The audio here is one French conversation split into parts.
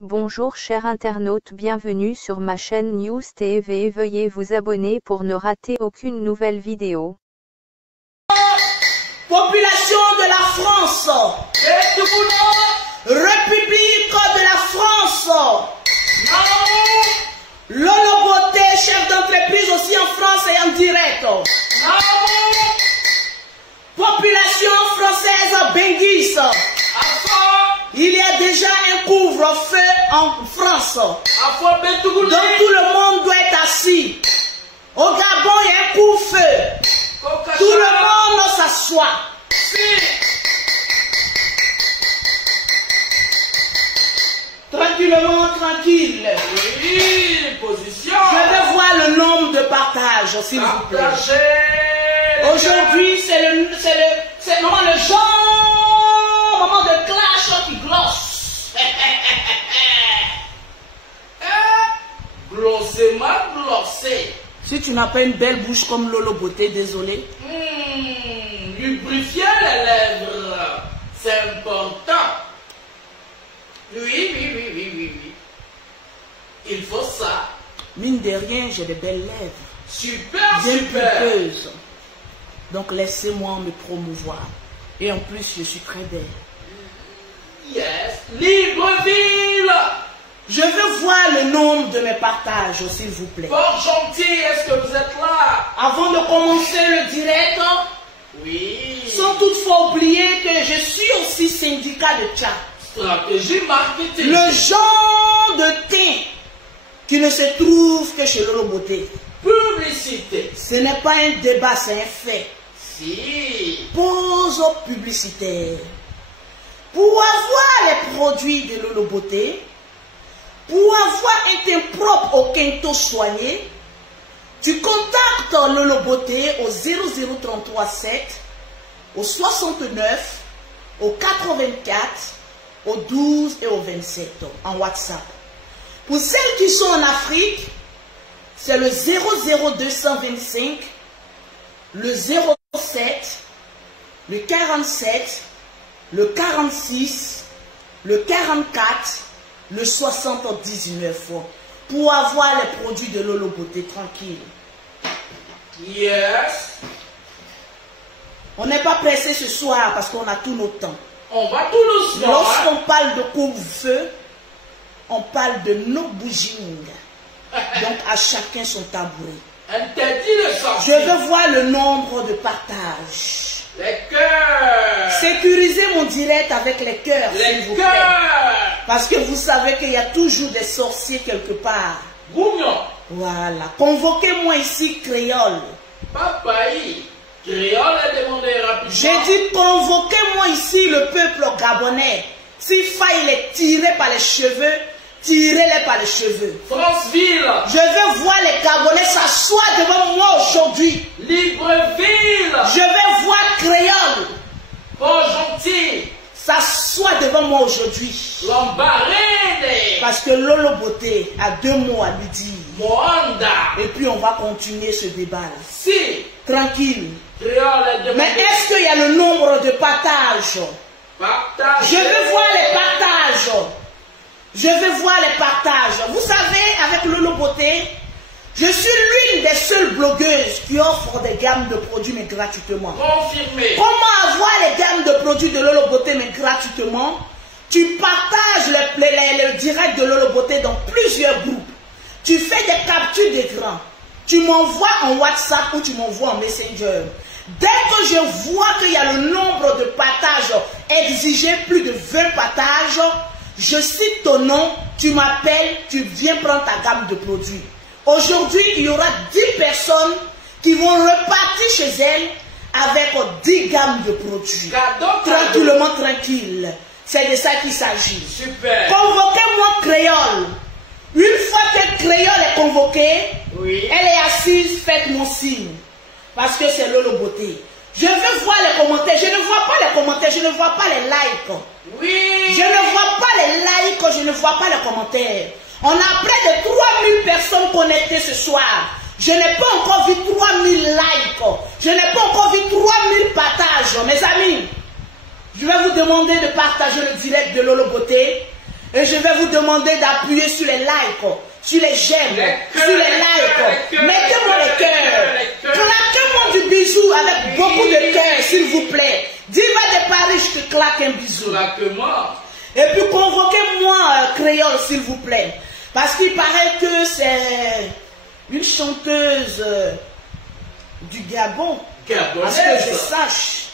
Bonjour chers internautes, bienvenue sur ma chaîne News TV. Veuillez vous abonner pour ne rater aucune nouvelle vidéo. Population de la France, République de la France, Lolo Beauté, chef d'entreprise aussi en France et en direct. Population française Benguis, il y a déjà un couvre-feu en France. Donc tout le monde doit être assis. Au Gabon, il y a un couvre-feu. Tout le monde s'assoit. Tranquillement, tranquille. Oui, position. Je vais voir le nombre de partages, s'il vous plaît. Aujourd'hui, c'est le genre moment de clash qui glosse. Glosser, ma glosser. Si tu n'as pas une belle bouche comme Lolo Beauté, désolé. Lubrifier les lèvres, c'est important. Oui. Il faut ça. Mine de rien, j'ai de belles lèvres. Super, bien super. pulpeuses. Donc laissez-moi me promouvoir. Et en plus, je suis très belle. Yes. Libreville. Je veux voir le nombre de mes partages, s'il vous plaît. Fort gentil, est-ce que vous êtes là? Avant de commencer le direct, Oui. sans toutefois oublier que je suis aussi syndicat de chat. Stratégie marketing. Le genre de teint qui ne se trouve que chez Lolo Beauté. Publicité. Ce n'est pas un débat, c'est un fait. Si. Pause publicitaire. Pour avoir les produits de Lolo Beauté, pour avoir un teint propre au quinto soigné, tu contactes Lolo Beauté au 00337, au 69, au 84, au 12 et au 27 en WhatsApp. Pour celles qui sont en Afrique, c'est le 00225, le 07, le 47, le 46, le 44, le 79 pour avoir les produits de Lolo Beauté tranquille. Yes. On n'est pas pressé ce soir parce qu'on a tout notre temps. On va tout doucement. Lorsqu'on parle de couvre-feu, on parle de no bouging. Donc à chacun son tabouret. Interdit de Je sortir. veux voir le nombre de partages. Les cœurs. Sécurisez mon direct avec les cœurs, s'il vous Les plaît. cœurs. Parce que vous savez qu'il y a toujours des sorciers quelque part. Gougnon. Voilà. Convoquez-moi ici, créole. Papayi. Créole est demandé rapidement. J'ai dit convoquez-moi ici le peuple gabonais. S'il faille les tirer par les cheveux, tirez-les par les cheveux. Franceville. Je veux voir les Gabonais s'asseoir devant moi aujourd'hui. Libreville. Je veux voir créole Fort gentil. s'asseoir devant moi aujourd'hui. Lambarene. Parce que Lolo Beauté a 2 mots à lui dire. Moanda. Et puis on va continuer ce débat-là. Si. Tranquille. Créole est demandé. Mais est-ce qu'il y a le nombre de partages? Partage. Je veux voir les partages. Je veux voir les partages. Vous savez, avec Lolo Beauté, je suis l'une des seules blogueuses qui offre des gammes de produits mais gratuitement. Confirmé. Comment avoir les gammes de produits de Lolo Beauté mais gratuitement? Tu partages le direct de Lolo Beauté dans plusieurs groupes. Tu fais des captures d'écran. Tu m'envoies en WhatsApp ou tu m'envoies en Messenger. Dès que je vois qu'il y a le nombre de partages exigé, plus de 20 partages, je cite ton nom, tu m'appelles, tu viens prendre ta gamme de produits. Aujourd'hui, il y aura 10 personnes qui vont repartir chez elles avec 10 gammes de produits. Cadeau. Tranquillement, tranquille. C'est de ça qu'il s'agit. Super. Convoquez-moi créole. Une fois que créole est convoquée, Oui. elle est assise, faites mon signe. Parce que c'est Lolo Beauté. Je veux voir les commentaires. Je ne vois pas les commentaires, je ne vois pas les likes. Oui. Je ne vois pas les likes, je ne vois pas les commentaires. On a près de 3000 personnes connectées ce soir. Je n'ai pas encore vu 3000 likes. Je n'ai pas encore vu 3000 partages. Mes amis, je vais vous demander de partager le direct de Lolo Beauté. Et je vais vous demander d'appuyer sur les likes, sur les j'aime, sur les likes. Mettez-moi les cœurs. Claquez-moi du bisou avec beaucoup de cœur, s'il vous plaît. Diva de Paris, je te claque un bisou. Claque-moi. Et puis convoquez-moi Créole, s'il vous plaît. Parce qu'il paraît que c'est une chanteuse du Gabon. À ce que je sache.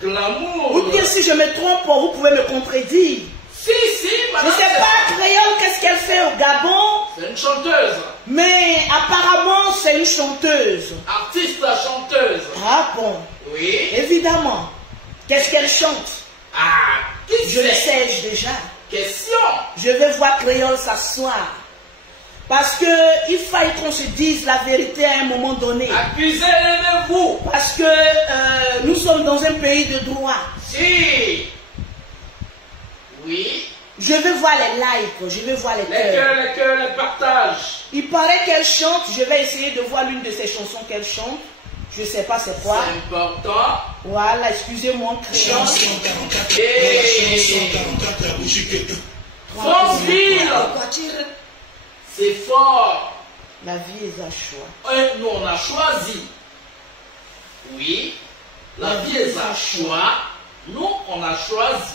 Glamour. Ou bien si je me trompe, vous pouvez me contredire. Si, Je madame. ne sais pas, Créole, qu'est-ce qu'elle fait au Gabon? C'est une chanteuse. Mais apparemment, c'est une chanteuse. Artiste, chanteuse. Ah bon? Oui. Évidemment. Qu'est-ce qu'elle chante? Ah, qui Je le c'est? sais déjà. Question. Je vais voir Créole s'asseoir. Parce que il faille qu'on se dise la vérité à un moment donné. Accusez-les de vous. Parce que nous sommes dans un pays de droit. Si. Oui. Je vais voir les likes, je vais voir les cœurs. Les cœurs, les partages. Il paraît qu'elle chante, je vais essayer de voir l'une de ces chansons qu'elle chante. Je ne sais pas c'est quoi. C'est important. Voilà, excusez-moi, Créole. Franceville. C'est fort. La vie est à choix. Nous, on a choisi. Oui. La vie est à choix. Nous, on a choisi.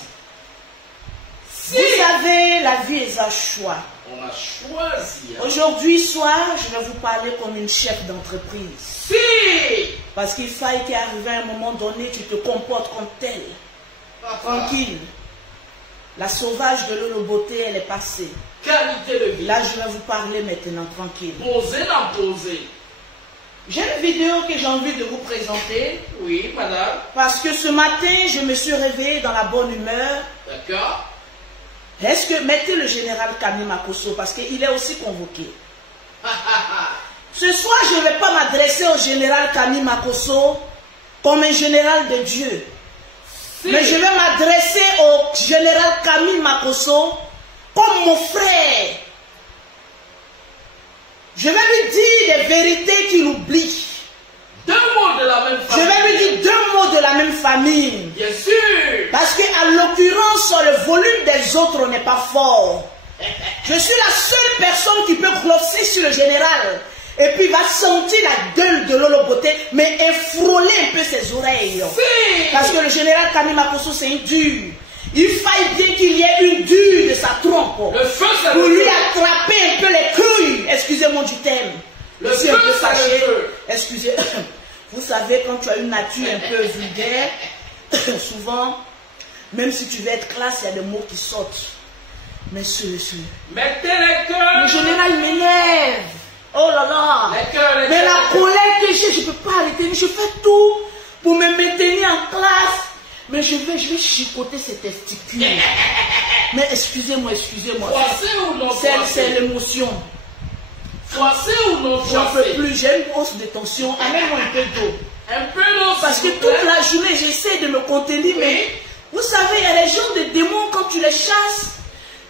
Si. Vous savez, la vie est à choix. On a choisi. Aujourd'hui soir, je vais vous parler comme une chef d'entreprise. Si. Parce qu'il faille qu'arrive à un moment donné, tu te comportes comme tel. Tranquille. La sauvage de Lolo Beauté, elle est passée. Qualité de vie. Là, je vais vous parler maintenant, tranquille. Poser, non poser. J'ai une vidéo que j'ai envie de vous présenter. Oui, madame. Parce que ce matin, je me suis réveillée dans la bonne humeur. D'accord. Est-ce que, mettez le général Kami Makosso, parce qu'il est aussi convoqué. Ce soir, je ne vais pas m'adresser au général Kami Makosso comme un général de Dieu. Si. Mais je vais m'adresser au général Kami Makosso comme mon frère. Je vais lui dire des vérités qu'il oublie. Deux mots de la même famille. Je vais lui dire deux mots de la même famille. Bien sûr. Parce qu'à l'occurrence, le volume des autres n'est pas fort. Je suis la seule personne qui peut glosser sur le général. Et puis va sentir la gueule de Lolo Beauté, mais frôler un peu ses oreilles. Si. Parce que le général Kami Makosso, c'est un dur. Il faille bien qu'il y ait une dure de sa trompe. Le feu, c'est pour le lui feu. attraper un peu les couilles. Excusez-moi du thème. Le Je suis un feu, peu c'est le fâché. feu. Excusez. Vous savez, quand tu as une nature un peu vulgaire, souvent, même si tu veux être classe, il y a des mots qui sortent. Mais Mettez les cœurs. le général m'énerve. Oh là là. Les cœurs, les Mais cœurs. la colère que j'ai, je ne peux pas arrêter. Je fais tout pour me maintenir en classe. Mais je vais chicoter ses testicules. Mais excusez-moi. Froissé ou non C'est froissé? l'émotion. Froissé ou non J'en peux froissé? plus. J'ai une hausse de tension. Amène-moi un peu d'eau. Un peu d'eau. Parce que s'il vous toute plaît. la journée, j'essaie de me contenir. Mais vous savez, il y a les gens de démons, quand tu les chasses,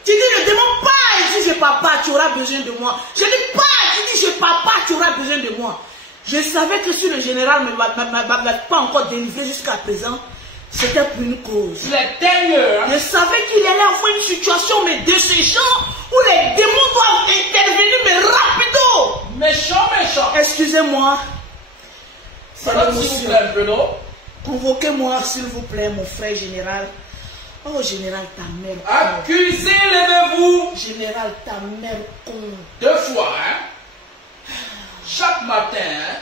tu dis le démon, pas, il dit, je papa, tu auras besoin de moi. Je dis pas, tu dis, je papa, tu auras besoin de moi. Je savais que si le général ne m'a pas encore délivré jusqu'à présent, c'était pour une cause. Les teigneurs. Je savais qu'il allait avoir une situation, mais de ces gens où les démons doivent intervenir, mais rapido. Méchant. Excusez-moi. C'est Madame, s'il vous l'émotion. plaît, un peu d'eau. Convoquez-moi, s'il vous plaît, mon frère général. Oh, général, ta mère con. Accusez-les de vous. Général, ta mère con. 2 fois, hein. Chaque matin, hein.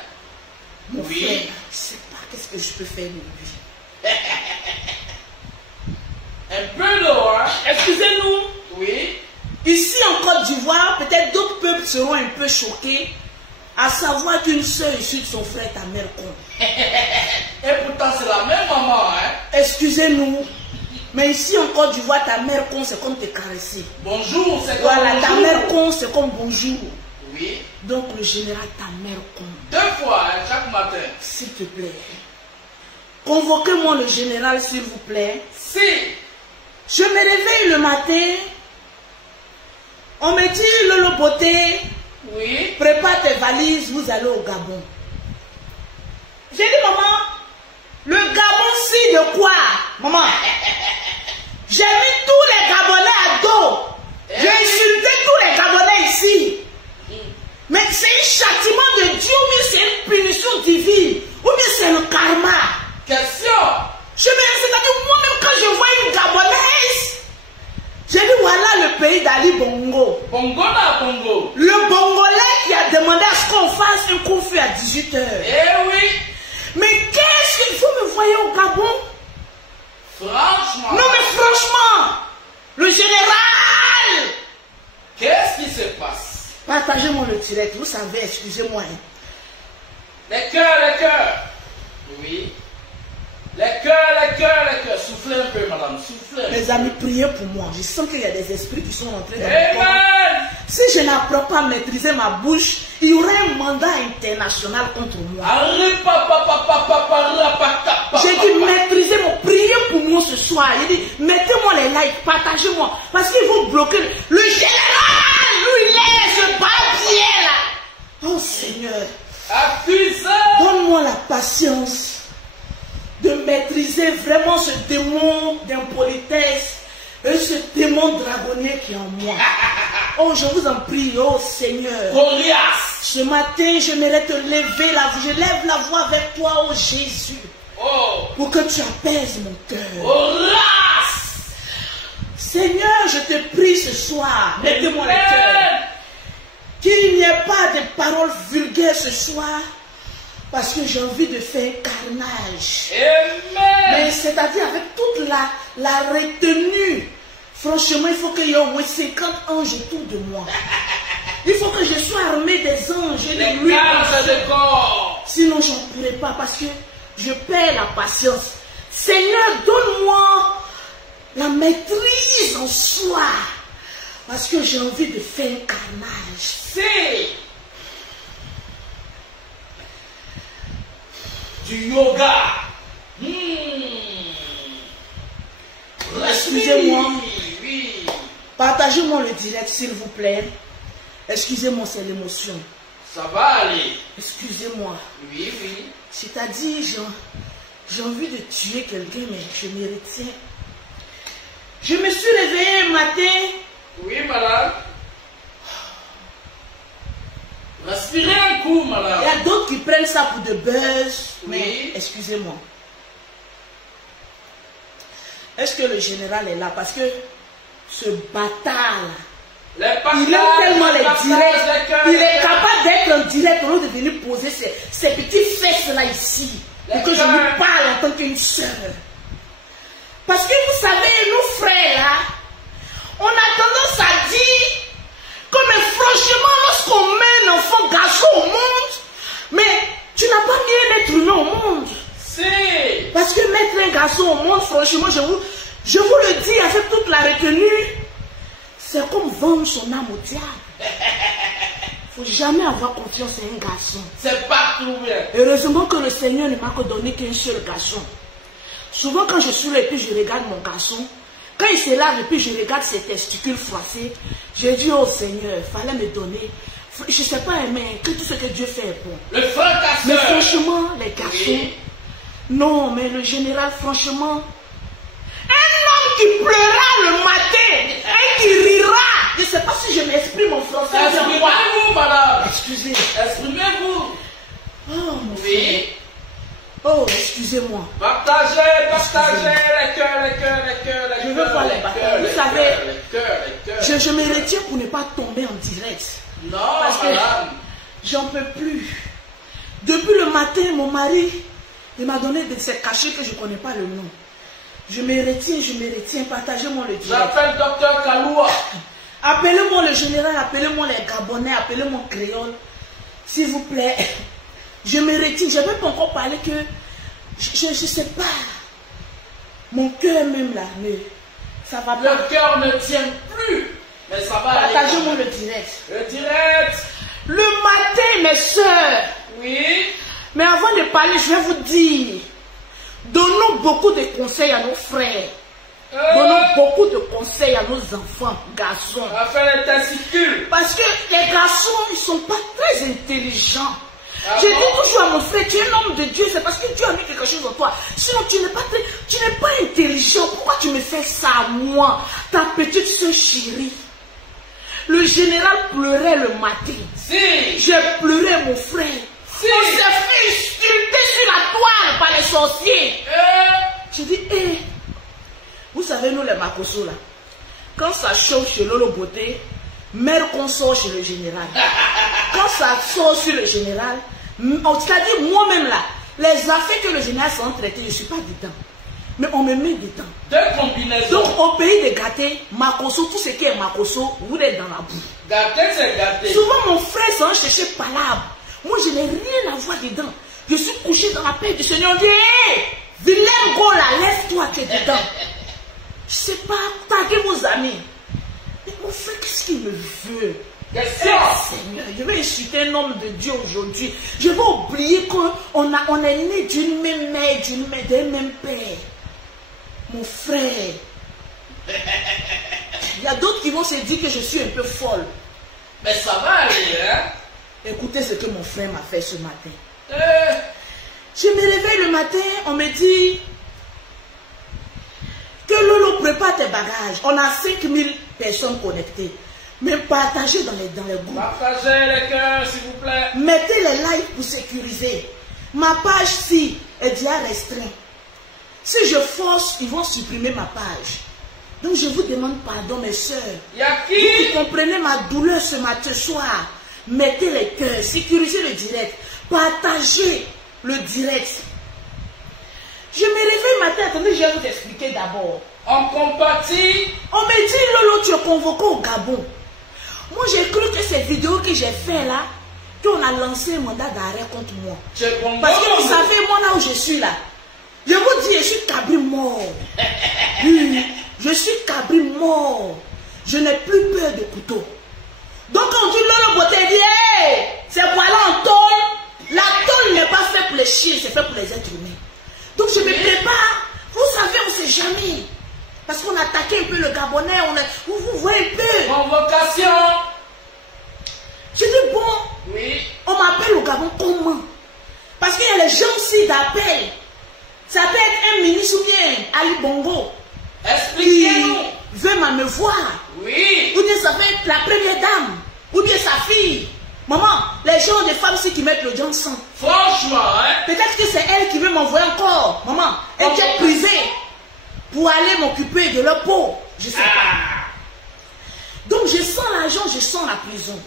Mon Oui. frère, je sais pas qu'est-ce que je peux faire de lui. Un peu d'eau, hein. Excusez-nous. Oui. Ici en Côte d'Ivoire, peut-être d'autres peuples seront un peu choqués à savoir qu'une soeur issue de son frère, ta mère con. Et pourtant, c'est la même maman, hein. Excusez-nous. Mais ici en Côte d'Ivoire, ta mère con, c'est comme te caresser. Bonjour, c'est comme Voilà, ta bonjour. mère con, c'est comme bonjour. Oui. Donc le général, ta mère con. 2 fois, hein, chaque matin. S'il te plaît. Convoquez-moi le général, s'il vous plaît. Si. Je me réveille le matin. On me dit, Lolo Beauté, Oui. prépare tes valises, vous allez au Gabon. J'ai dit, maman, le Gabon, si de quoi? Maman, j'ai mis tous les Gabonais à dos. le pays d'Ali Bongo. Bongo na Bongo. Le Bongolais qui a demandé à ce qu'on fasse un coup-feu à 18 h. Eh oui. Mais qu'est-ce qu'il faut me voyer au Gabon? Franchement. Non mais franchement, le général. Qu'est-ce qui se passe? Partagez-moi le direct, vous savez, excusez-moi. Hein. Les cœurs. Oui. Les cœurs. Soufflez un peu, madame, soufflez. Mes amis, priez pour moi. Je sens qu'il y a des esprits qui sont entrés dans Amen. mon corps. Si je n'apprends pas à maîtriser ma bouche, il y aura un mandat international contre moi. J'ai dit maîtriser mon, priez pour moi ce soir. J'ai dit mettez-moi les likes, partagez-moi. Parce qu'ils vont bloquer le général. Lui, il est, ce barbier là. Oh Seigneur. Accusez. Donne-moi la patience de maîtriser vraiment ce démon d'impolitesse et ce démon dragonnier qui est en moi. Oh, je vous en prie, oh Seigneur. Goliath. Ce matin, j'aimerais te lever la voix. Je lève la voix avec toi, oh Jésus. Oh. Pour que tu apaises mon cœur. Horace. Seigneur, je te prie ce soir. Mettez-moi le cœur. Qu'il n'y ait pas de paroles vulgaires ce soir. Parce que j'ai envie de faire un carnage. Amen. Mais c'est-à-dire avec toute la retenue. Franchement, il faut qu'il y ait au moins 50 anges autour de moi. Il faut que je sois armé des anges et de lui. Sinon, je n'en pourrai pas parce que je perds la patience. Seigneur, donne-moi la maîtrise en soi. Parce que j'ai envie de faire un carnage. C'est du yoga. Excusez-moi. Oui. Partagez-moi le direct, s'il vous plaît. Excusez-moi, c'est l'émotion. Ça va aller. Excusez-moi. Oui. C'est-à-dire, j'ai envie de tuer quelqu'un, mais je me retiens. Je me suis réveillé un matin. Oui, madame. Respirez un coup, madame. Il y a d'autres qui prennent ça pour de buzz. Mais Oui. excusez-moi. Est-ce que le général est là? Parce que ce bâtard-là, il aime tellement les directs. Il est capable d'être en direct au lieu de venir poser ses petites fesses-là ici. Et que je lui parle en tant qu'une sœur. Parce que vous savez, nous frères là, on a tendance à dire que mais franchement, lorsqu'on met un enfant garçon au monde, mais tu n'as pas mis un être humain au monde. C'est. Parce que mettre un garçon au monde, franchement, je vous le dis avec toute la retenue, c'est comme vendre son âme au diable. Il ne faut jamais avoir confiance en un garçon. C'est pas tout bien. Heureusement que le Seigneur ne m'a que donné qu'un seul garçon. Souvent quand je suis là et puis je regarde mon garçon, quand il se lave et puis je regarde ses testicules froissés, j'ai dit oh Seigneur, il fallait me donner. Je ne sais pas, mais que tout ce que Dieu fait est bon. Le fracasseur. Mais franchement, les garçons, Oui. non, mais le général, franchement, un homme qui pleurera le matin et qui rira. Je ne sais pas si je m'exprime en français. Exprimez-vous, madame. Excusez. Exprimez-vous. Oh, mon frère. Oui. Oh, excusez-moi. Partagez les cœurs. Je veux voir les batailles. Vous savez, les cœurs. je me retiens pour ne pas tomber en direct. Non, Parce que madame. j'en peux plus. Depuis le matin, mon mari, il m'a donné de ces cachets que je ne connais pas le nom. Je me retiens. Partagez-moi le direct. J'appelle docteur Kaloua. Appelez-moi le général, appelez-moi les Gabonais, appelez-moi créole. S'il vous plaît. Je me retiens. Je ne vais pas encore parler que... Je ne sais pas. Mon cœur même là, mais ça va pas. Le cœur ne tient plus. Mais ça va aller. Partagez-moi le direct. Le direct. Le matin, mes soeurs. Oui. Mais avant de parler, je vais vous dire. Donnons beaucoup de conseils à nos frères. Donnons beaucoup de conseils à nos enfants, garçons. Afin les testicules. Parce que les garçons, ils ne sont pas très intelligents. Ah Je bon? dis toujours à mon frère, tu es un homme de Dieu, c'est parce que Dieu a mis quelque chose en toi. Sinon, tu n'es pas intelligent. Pourquoi tu me fais ça à moi, ta petite soeur chérie? Le général pleurait le matin. Si. J'ai pleuré, mon frère. Si. On s'est fait insulter sur la toile par les sorciers. J'ai dit, hé, vous savez, nous les Makosso là, Quand ça chauffe chez Lolo Beauté, mère qu'on sort chez le général. Quand ça sort sur le général, c'est-à-dire moi-même là, les affaires que le général s'en traité, je ne suis pas dedans. Mais on me met dedans. Deux combinaisons. Donc au pays des gâtés, Makoso, tout ce qui est Makoso, vous êtes dans la boue. Gâté, c'est gâté. Souvent mon frère s'en cherchait palabre. Moi je n'ai rien à voir dedans. Je suis couché dans la paix du Seigneur. Je dis, hé, vilain go là, lève-toi qui est dedans. Je sais pas, taguez vos amis. Mais mon frère, qu'est-ce qu'il me veut? Seigneur, je vais insulter un homme de Dieu aujourd'hui. Je vais oublier qu'on est né d'une même mère, d'un même père. Mon frère. Il y a d'autres qui vont se dire que je suis un peu folle. Mais ça va aller, hein? Écoutez ce que mon frère m'a fait ce matin. Je me réveille le matin, on me dit que Lolo prépare tes bagages. On a 5000 personnes connectées. Mais partagez dans les groupes. Partagez les cœurs, s'il vous plaît. Mettez les likes pour sécuriser. Ma page-ci est déjà restreinte. Si je force, ils vont supprimer ma page. Donc je vous demande pardon, mes soeurs. Vous comprenez ma douleur ce matin soir. Mettez les cœurs, sécurisez le direct. Partagez le direct. Je me réveille le matin. Attendez, je vais vous expliquer d'abord. On compatit. On me dit, Lolo, tu es convoqué au Gabon. Moi, j'ai cru que ces vidéos que j'ai fait là, qu'on a lancé un mandat d'arrêt contre moi. Parce que vous savez, moi là où je suis là, je vous dis, je suis cabri mort. Oui, je suis cabri mort. Je n'ai plus peur de couteau. Donc quand on dit Lolo Beauté, dit, hey, c'est voilà en tôle. La tôle n'est pas faite pour les chiens, c'est fait pour les êtres humains. Donc je me prépare. Vous savez, on ne sait jamais. Parce qu'on a attaqué un peu le Gabonais, vous voyez un peu. Convocation. Je dis bon, oui. On m'appelle au Gabon comment? Parce qu'il y a les gens aussi d'appel. Ça peut être un ministre ou bien Ali Bongo. Expliquez-nous. Veut me voir. Oui. Ou bien ça peut être la première dame. Ou bien sa fille. Maman, les gens, des femmes aussi qui mettent le Johnson. Franchement, hein. Peut-être que c'est elle qui veut m'envoyer encore. Maman, un jet privé. Pour aller m'occuper de leur peau. Je sais pas. Donc je sens l'argent, je sens la prison.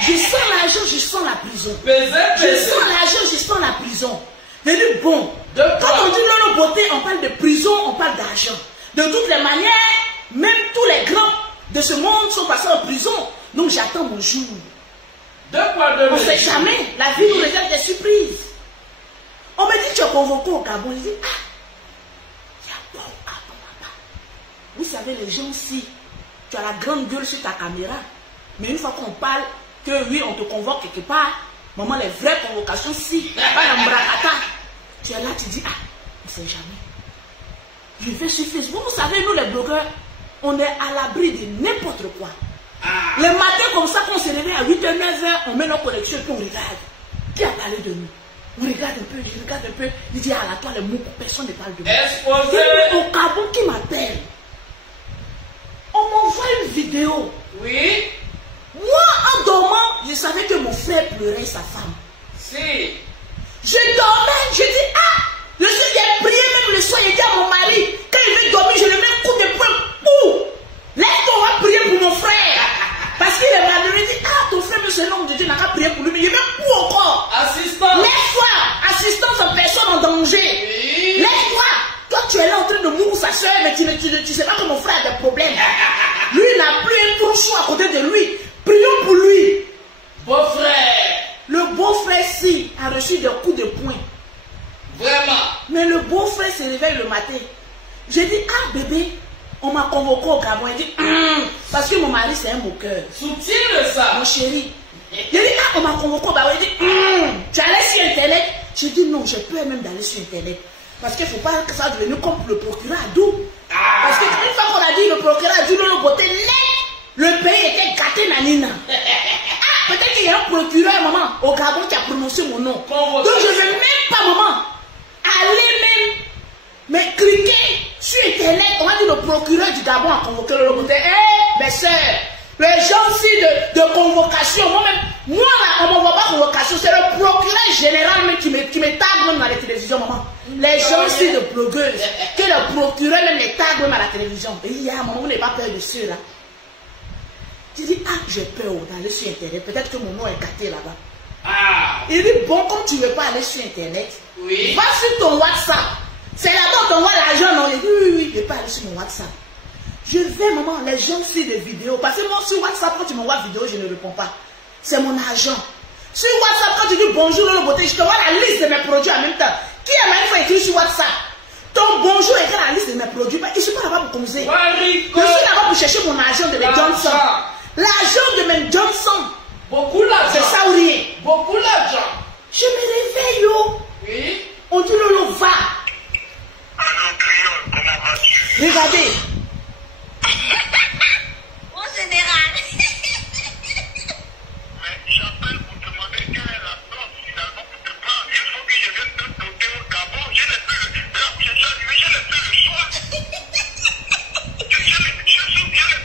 Je sens l'argent, je sens la prison. Je sens l'argent, je sens la prison. Mais le bon, quand on dit Lolo Beauté, on parle de prison, on parle d'argent. De toutes les manières, même tous les grands de ce monde sont passés en prison. Donc j'attends mon jour. On ne sait jamais. La vie nous réserve des surprises. On me dit tu es convoqué au Gabon. Je dis il y a bon là-bas. Vous savez, les gens aussi, tu as la grande gueule sur ta caméra. Mais une fois qu'on parle, que oui, on te convoque quelque part, maman, les vraies convocations, si, pas la mbrakata, tu es là, tu dis, on ne sait jamais. Je vais sur Facebook. Vous savez, nous les blogueurs, on est à l'abri de n'importe quoi. Le matin, comme ça, quand on se réveille à 8h, 9h, on met nos connexions et puis on regarde. Qui a parlé de nous? On regarde un peu, je regarde un peu. Il dit, à la toile, les mots, personne ne parle de moi. Et au Gabon, qui m'appelle? On m'envoie une vidéo. Oui. Moi, en dormant, je savais que mon frère pleurait sa femme. Si. Je dormais, je dis, je suis j'ai prié même le soir, j'ai dit à mon mari, quand il veut dormir, je lui mets un coup de poing. Laisse-toi, on va prier pour mon frère. Parce qu'il est malheureux, il dit, ton frère, monsieur l'homme de Dieu, n'a qu'à prier pour lui, mais il met un coup encore. Assistance. Laisse-toi, assistance en personne en danger. Oui. Laisse-toi. Toi, tu es là en train de mourir sa soeur, mais tu ne sais pas que mon frère a des problèmes. Lui, il n'a plus un tronçon à côté de lui. Prions pour lui. Beau-frère. Le beau-frère, si, a reçu des coups de poing. Vraiment. Mais le beau-frère se réveille le matin. J'ai dit, bébé, on m'a convoqué au Gabon. Il dit, parce que mon mari, c'est un moqueur. Soutient ça. Mon chéri. J'ai dit, on m'a convoqué au Gabon. Il dit, tu allais sur Internet? J'ai dit, non, j'ai peur même d'aller sur Internet. Parce qu'il ne faut pas que ça devienne comme le procureur Adou. Parce qu'une fois qu'on a dit le procureur Adou, Lolo Beauté, le pays était gâté, nanina. Peut-être qu'il y a un procureur, maman, au Gabon qui a prononcé mon nom. Donc je ne vais même pas, maman, aller même, mais cliquer sur Internet. On va dire le procureur du Gabon a convoqué Lolo Beauté. Mes soeurs, les gens aussi de convocation, moi là, on ne m'envoie pas convocation. C'est le procureur général même qui me tague même dans les télévisions, maman. Les gens aussi de blogueuses, que le procureur même les tague même à la télévision. Et il y a un moment où on n'est pas peur de ceux là. Tu dis, ah, j'ai peur d'aller sur Internet. Peut-être que mon nom est gâté là-bas. Ah. Il dit, bon, comme tu ne veux pas aller sur Internet, Oui. va sur ton WhatsApp. C'est là-bas qu'on t'envoie l'argent, non? Il dit, oui, je ne vais pas aller sur mon WhatsApp. Je vais, maman, les gens sur des vidéos. Parce que moi, sur WhatsApp, quand tu m'envoies vidéo, je ne réponds pas. C'est mon argent. Sur WhatsApp, quand tu dis bonjour, le beauté, je te vois la liste de mes produits en même temps. Qui a même fait écrire sur WhatsApp? Ton bonjour est dans la liste de mes produits. Je ne suis pas là-bas pour commencer. Je suis là-bas pour chercher mon argent de mes Johnson. L'argent de mes Johnson. Beaucoup d'argent. C'est ça ou rien? Beaucoup d'argent. Je me réveille, oh. Oui. On dit Lolo, va. Regardez. Mon général. Mais j'appelle pour demander quelle est la dose finalement pour te prendre. Il faut que je vienne te porter au Gabon. Je n'ai plus le choix. Je n'ai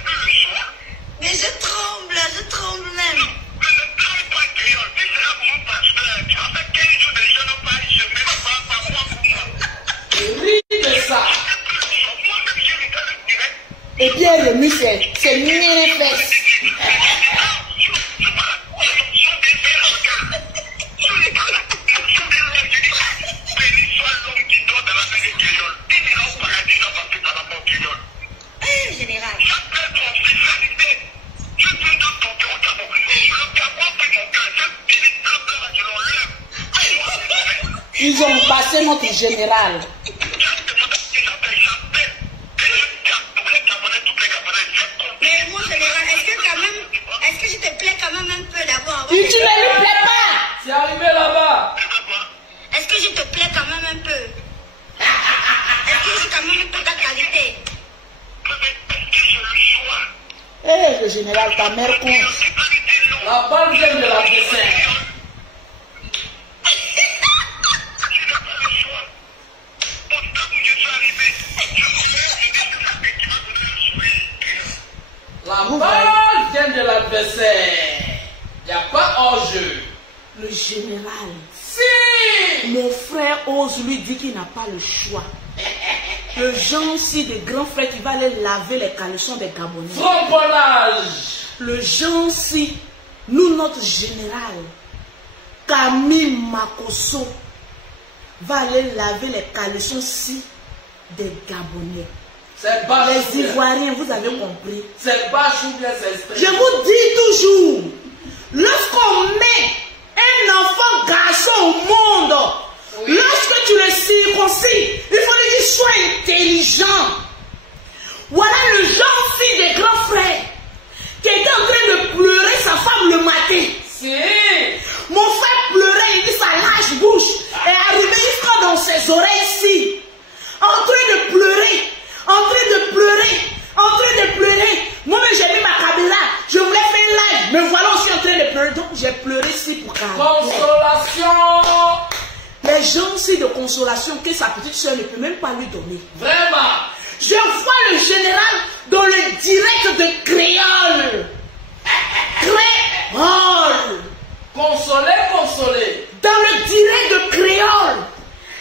plus le choix. Mais je tremble même. Mais ne parle pas créole. Tu seras mon pasteur. Tu as fait 15 jours de je n'ai pas je ne parle pas moi pour moi. Ris de ça. Moi-même, je regarde le direct. Et bien, le muscle, c'est mini fesses. Général. Ils ont passé notre général. Mais mon général, est-ce que je te plais quand même un peu d'abord? Tu ne lui plais pas. C'est arrivé là-bas. Est-ce que je te plais quand même un peu? Est-ce que j'ai quand même un peu ta qualité? Eh, le général, ta mère con. La balle vient de la dessert. La balle vient de l'adversaire. Il n'y a pas hors-jeu. Le général. Si. Mon frère ose lui dire qu'il n'a pas le choix. Le genre si des grands frères qui va aller laver les caleçons des Gabonais. Tromponnage. Le genre si nous, notre général, Camille Makosso, va aller laver les caleçons si des Gabonais. C'est bâche. Les Ivoiriens, vous avez compris. C'est bâche ou bien c'est exprès. Je vous dis toujours, lorsqu'on met un enfant garçon au monde, Oui. lorsque tu le circoncis, il faut lui dire sois intelligent. Voilà le genre fille des grands frères qui était en train de pleurer sa femme le matin. Si. Mon frère pleurait, il dit sa large bouche est arrivée jusqu'à dans ses oreilles ici. En train de pleurer, en train de pleurer, en train de pleurer. Moi-même j'ai mis ma caméra, je voulais faire un live, me voilà aussi en train de pleurer. Donc j'ai pleuré ici pour calmer. Consolation. Les gens aussi de consolation que sa petite soeur ne peut même pas lui donner. Vraiment. Je vois le général dans le direct de Créole. Créole. Consoler. Dans le direct de Créole.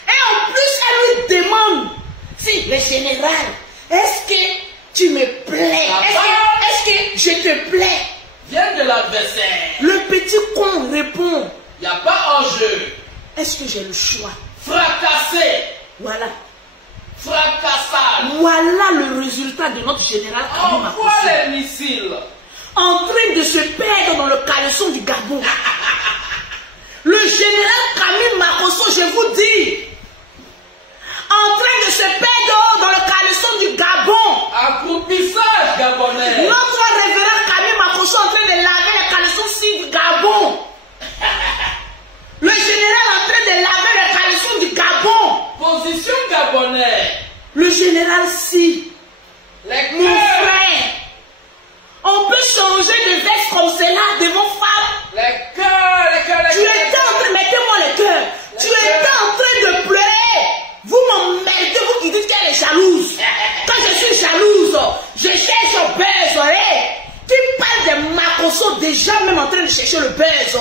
Et en plus, elle lui demande si le général, est-ce que tu me plais? Est-ce que je te plais? Vient de l'adversaire. Le petit con répond, Il n'y a pas hors-jeu. est-ce que j'ai le choix? Fracassé. Voilà. Fracassade. Voilà le résultat de notre général Camille Envoie Makosso. les missiles. En train de se perdre dans le caleçon du Gabon. Le général Camille Makosso, je vous dis, en train de se perdre dans le caleçon du Gabon. Accroupissage gabonais. Notre révérend Camille Makosso en train de laver les caleçons du Gabon. Le général en train de laver les caleçons du Gabon. Position gabonais. Le général si, Les mon cœurs. frère, on peut changer de veste comme cela devant femme. Les cœurs. Tu étais en train, mettez-moi le cœur. Tu étais en train de pleurer. Vous m'emmerdez, vous qui dites qu'elle est jalouse. Quand je suis jalouse, je cherche au buzz. Tu parles de Makosso déjà même en train de chercher le buzz.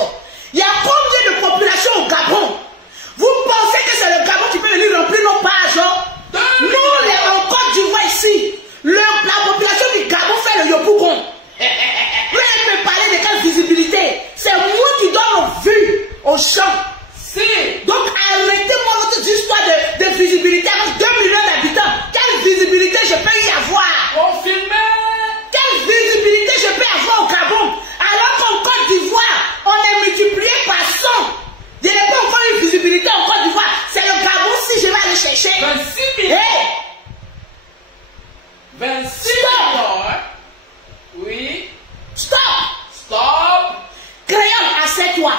Il y a combien de population au Gabon? Vous pensez que c'est le Gabon qui peut venir remplir nos pages? Nous, en Côte d'Ivoire ici, la population du Gabon fait le Yopougon. Vous allez me parler de quelle visibilité? C'est moi qui donne vue au champ. Si. Donc arrêtez-moi votre histoire de visibilité avec 2 millions d'habitants. Quelle visibilité je peux y avoir? Confirmez. Quelle visibilité je peux avoir au Gabon? Alors qu'en Côte d'Ivoire, on est multiplié par 100. Je n'ai pas encore une visibilité en Côte d'Ivoire. C'est le Gabon si je vais aller chercher. 26 millions. Hey! 26 millions. Hein? Oui. Stop! Stop. Crayon, assieds-toi.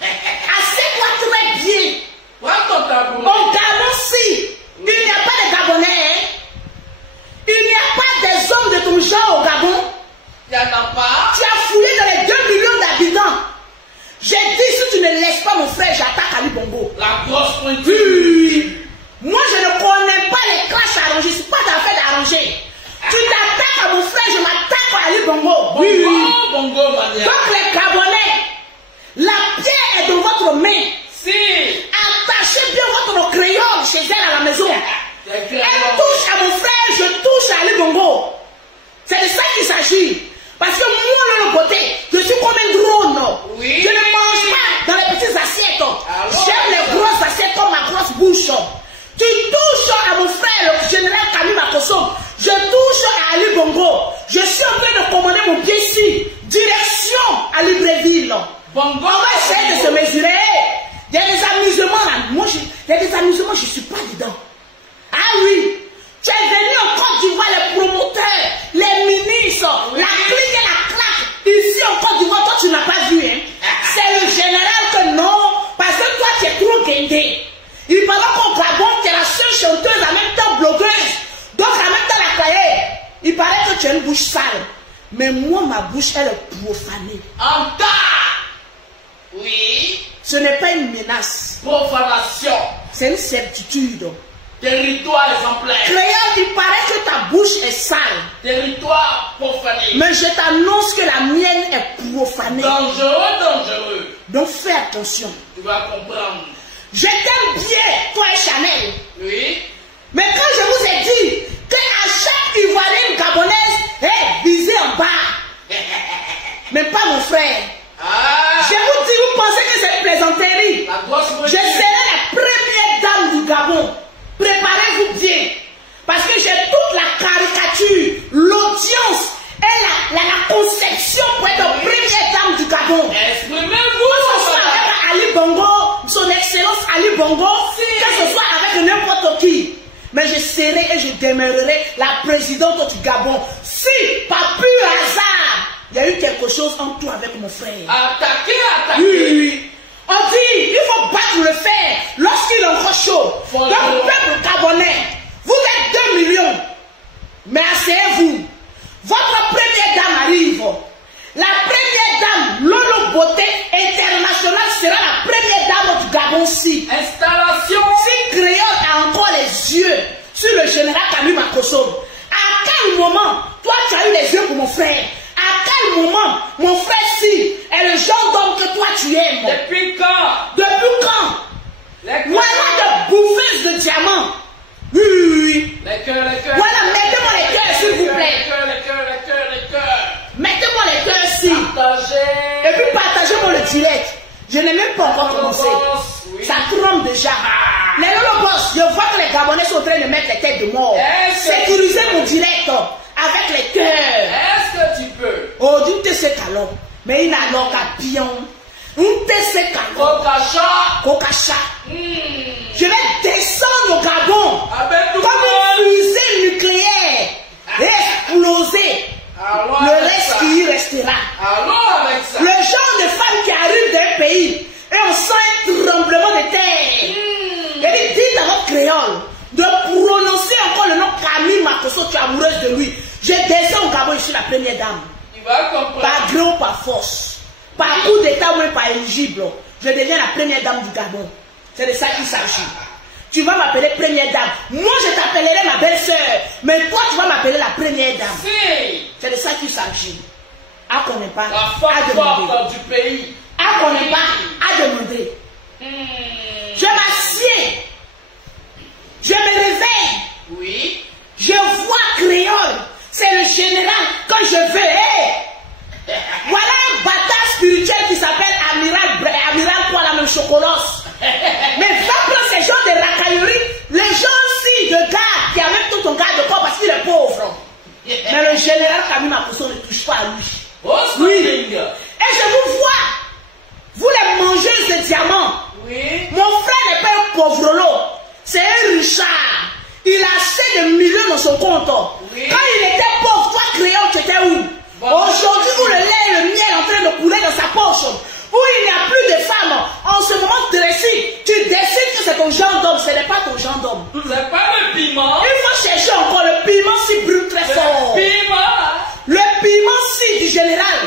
Assieds-toi très bien. Prends ton tabouret. Au Gabon, si il n'y a pas de Gabonais, hein? Il n'y a pas des hommes de ton genre au Gabon. Il n'y en a pas. Tu as foulé dans les 2 millions d'habitants. J'ai dit, si tu ne laisses pas mon frère, j'attaque Ali Bongo. La grosse pointure. Oui. Moi, je ne connais pas les classes arrangées. Je ne suis pas dans le fait d'arranger. Tu t'attaques à mon frère, je m'attaque à Ali Bongo. Oui. Bongo, mania. Donc, les Gabonais, la pierre est dans votre main. Si. Attachez bien votre crayon chez elle à la maison. Elle touche à mon frère, je touche à Ali Bongo. C'est de ça qu'il s'agit. Parce que moi, le beauté, je suis comme un drone. Oui. Je ne mange pas dans les petites assiettes. J'aime les grosses assiettes comme ma grosse bouche. Tu touches à mon frère, le général Camille Makosom. Je touche à Ali Bongo. Je suis en train de commander mon pied ici. Direction à Libreville. Bongo. On va essayer de se mesurer. Il y a des amusements là. Moi, il y a des amusements, je ne suis pas dedans. Ah oui. Tu es venu en Côte d'Ivoire, les promoteurs, les ministres, la clique et la claque. Ici en Côte d'Ivoire, toi tu n'as pas vu, hein. C'est le général que non, parce que toi tu es trop guindé. Il paraît qu'au Gabon, tu es la seule chanteuse, en même temps blogueuse, donc en même temps la cahier. Il paraît que tu as une bouche sale. Mais moi, ma bouche, elle est profanée. En tas. Oui. Ce n'est pas une menace. Profanation. C'est une certitude. Territoire exemplaire. Créole, il paraît que ta bouche est sale. Territoire profané. Mais je t'annonce que la mienne est profanée. Dangereux, dangereux. Donc fais attention. Tu vas comprendre. Je t'aime bien, toi et Chanel. Oui. Mais quand je vous ai dit qu'à chaque Ivoirienne gabonaise est visée en bas, mais pas mon frère. Ah. Je vous dis, vous pensez que c'est une plaisanterie? La grosse Je pointure. serai la première dame du Gabon. Préparez-vous bien. Parce que j'ai toute la caricature, l'audience et la conception pour être la première dame du Gabon. Exprimez-vous. Que ce soit avec Ali Bongo, son excellence Ali Bongo, que ce soit avec n'importe qui. Mais je serai et je demeurerai la présidente du Gabon. Si, par pur hasard, il y a eu quelque chose en toi avec mon frère. Attaquez. Oui. On dit, il faut battre le fer lorsqu'il est encore chaud. Donc, le peuple gabonais, vous êtes 2 millions. Mais asseyez-vous. Votre première dame arrive. La première dame, Lolo Beauté internationale, sera la première dame du Gabon-ci. Installation. Si Créole a encore les yeux sur le général Camille Makosom, à quel moment, toi tu as eu les yeux pour mon frère? À quel moment mon frère-ci est le genre d'homme que toi tu aimes? Depuis quand? Depuis quand? Voilà de bouffeuses de diamants. Oui, oui, oui. Les cœurs. Voilà, mettez-moi les cœurs s'il vous plaît. Les cœurs. Mettez-moi les cœurs ici. Partagez. Et puis partagez-moi le direct. Je n'ai même pas encore commencé. Oui. Ça tremble déjà. Les Lolobos, je vois que les Gabonais sont en train de mettre les têtes de mort. Sécurisez mon direct avec les cœurs. Est-ce que tu peux? Oh, tu te sais calon. Mais il n'a pas qu'à pion. On te sait calon. Kokacha. Je vais descendre au Gabon. Comme une fusée nucléaire. Exploser. Le reste qui y restera. Allons avec ça. Le genre de femme qui arrive d'un pays et on sent un tremblement de terre. Et dites à votre créole de prononcer encore le nom Camille Makoso, tu es amoureuse de lui. Je descends au Gabon, je suis la première dame. Tu vas comprendre. Par gré ou par force. Par coup d'état ou même par éligible. Je deviens la première dame du Gabon. C'est de ça qu'il s'agit. Tu vas m'appeler première dame. Moi, je t'appellerai ma belle-sœur. Mais toi, tu vas m'appeler la première dame. Si. C'est de ça qu'il s'agit. À qu'on n'est pas, La à demander. force du pays. À qu'on n'est pas, à demander. Je me réveille. Oui. Je vois créole. C'est le général. Quand je veux, voilà un bâtard spirituel qui s'appelle Amiral quoi, la même chocolat. Mais va prendre ces gens de racaillerie, les gens aussi de garde, qui a même tout ton garde de corps parce qu'il est pauvre. Mais le général Camille Makosso ne touche pas à lui. Oui. Et je vous vois, vous les mangeuses de diamants. Oui. Mon frère n'est pas un pauvre, c'est un Richard. Il a assez de millions dans son compte. Oui. Quand il était pauvre, toi créole, tu étais où? Aujourd'hui, où le lait et le miel est en train de couler dans sa poche, où il n'y a plus de femmes, en ce moment tu décides que c'est ton genre d'homme, ce n'est pas ton genre d'homme. C'est pas le piment. Il faut chercher encore le piment si brûle très fort. Le piment si du général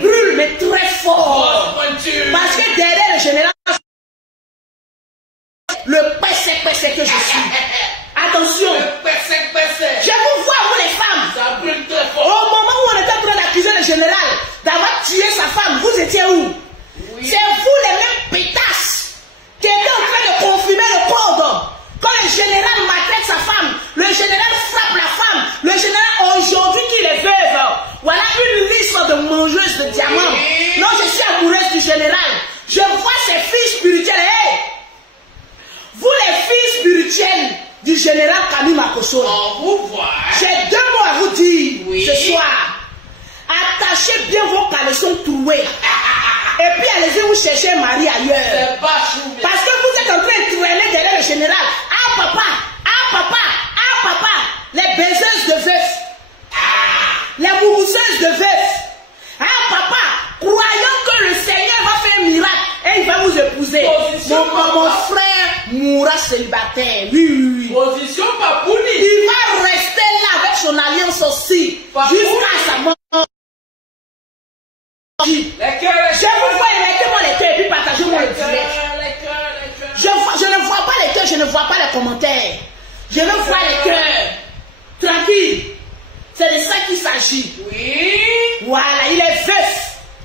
brûle mais très fort. Parce que derrière le général, le pèse que je suis. Attention. Je vous vois, vous les femmes. Ça brûle très fort. Au moment où on était en train d'accuser le général d'avoir tué sa femme, vous étiez où? Oui. C'est vous les mêmes pétasses qui étaient en train de confirmer le code. Quand le général maltraite sa femme, le général frappe la femme, le général aujourd'hui qu'il est veuve. Voilà une liste de mangeuses de diamants. Oui. Non, je suis amoureuse du général. Je vois ses filles spirituelles. Hey! Vous les filles spirituelles du général Camille Makosso. On vous voit. J'ai 2 mots à vous dire ce soir. Attachez bien vos caleçons troués. Et puis allez-y vous chercher un mari ailleurs. C'est pas chou. Parce que vous êtes en train de traîner derrière le général. Ah papa, ah papa, ah papa. Les baiseuses de veuf. Les moumousseuses de veuf. Ah papa, croyant que le Seigneur va faire un miracle et il va vous épouser. Mon frère mourra célibataire. Oui. Position papouni. Il va rester là avec son alliance aussi. Jusqu'à sa mort. Je vous vois, mettez-moi les cœurs et puis partagez-moi le direct. Je ne vois pas les cœurs, je ne vois pas les commentaires. Je veux voir les cœurs. Tranquille. C'est de ça qu'il s'agit. Oui. Voilà, il est veuf.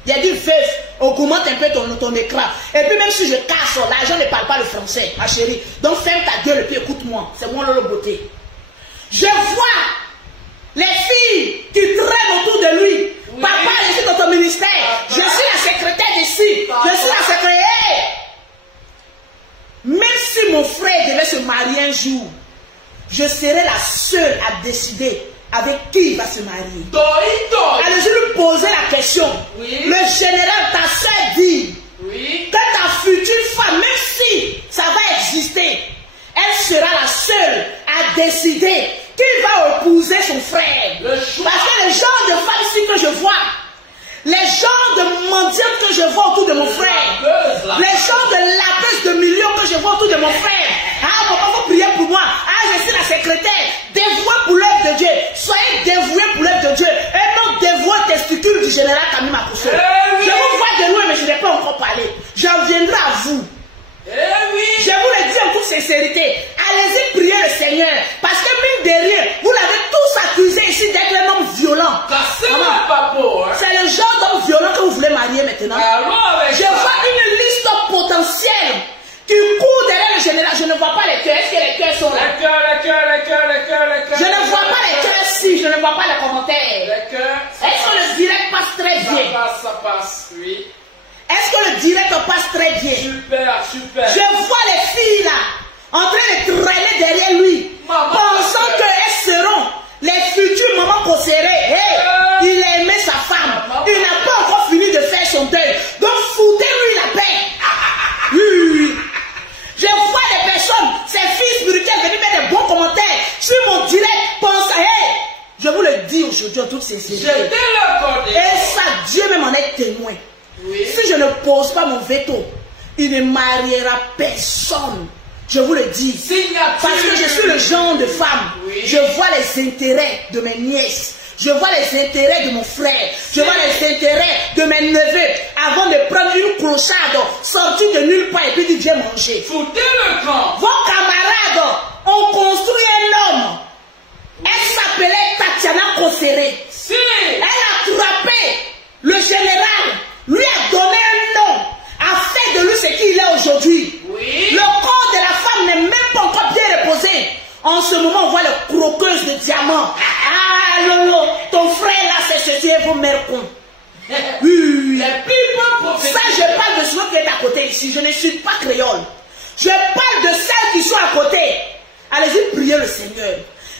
Il a dit veuf. Augmente un peu ton écran. Et puis même si je casse, là, je ne parle pas le français, ma chérie. Donc ferme ta gueule et puis écoute-moi. C'est moi le beauté. Je vois les filles qui traînent autour de lui. Oui. Papa, je suis dans ton ministère. Je suis la secrétaire d'ici. Je suis la secrétaire. Même si mon frère devait se marier un jour, je serai la seule à décider avec qui il va se marier. Alors je lui posais la question. Oui. Le général, ta soeur dit que ta future femme, même si ça va exister, elle sera la seule à décider qui va épouser son frère. Parce que les genres de femmes que je vois, les genres de mendiantes que je vois autour de mon frère, les genres de lapeuses de millions que je vois autour de mon frère. Ah, papa, faut prier pour moi. Ah, je suis la secrétaire. Dévouée pour l'œuvre de Dieu. Soyez dévoués pour l'œuvre de Dieu. Et non dévoués aux testicules du général Camille Makosso. Je vous vois de loin, mais je n'ai pas encore parlé. J'en viendrai à vous. Je vous le dis en toute sincérité. Allez-y prier le Seigneur. Parce que mine de rien, vous l'avez tous accusé ici d'être un homme violent. C'est le genre d'homme violent que vous voulez marier maintenant. Je vois une liste potentielle qui court derrière le général. Je ne vois pas les cœurs. Est-ce que les cœurs sont là? Je ne vois pas les cœurs si. Je ne vois pas les commentaires. Est-ce que le direct passe très bien? Ça passe, oui. Est-ce que le direct passe très bien? Super. Je vois les filles là, en train de traîner derrière lui, pensant qu'elles seront les futures mamans conserrées. Hey, il a aimé sa femme. Il n'a pas encore fini de faire son deuil. Donc foutez-lui la paix. Oui. Je vois des personnes, ces filles spirituelles venir mettre des bons commentaires sur mon direct, pensant, hey, je vous le dis aujourd'hui en toute sincérité. Et ça, Dieu même en est témoin. Oui. Si je ne pose pas mon veto, il ne mariera personne. Je vous le dis. Parce que je suis le genre de femme. Oui. Je vois les intérêts de mes nièces. Je vois les intérêts de mon frère. Je vois les intérêts de mes neveux. Avant de prendre une clochade, sortir de nulle part et puis dire j'ai mangé. Foutez le camp. Vos camarades ont construit un homme. Elle s'appelait Tatiana Kosseré. Si. Elle a attrapé le général. Lui a donné un nom, a fait de lui ce qu'il est aujourd'hui. Oui. Le corps de la femme n'est même pas encore bien reposé. Oui. Les pipes prophétiques. Ça, je parle de ceux qui est à côté ici. Je ne suis pas créole. Je parle de celles qui sont à côté. Allez-y, priez le Seigneur.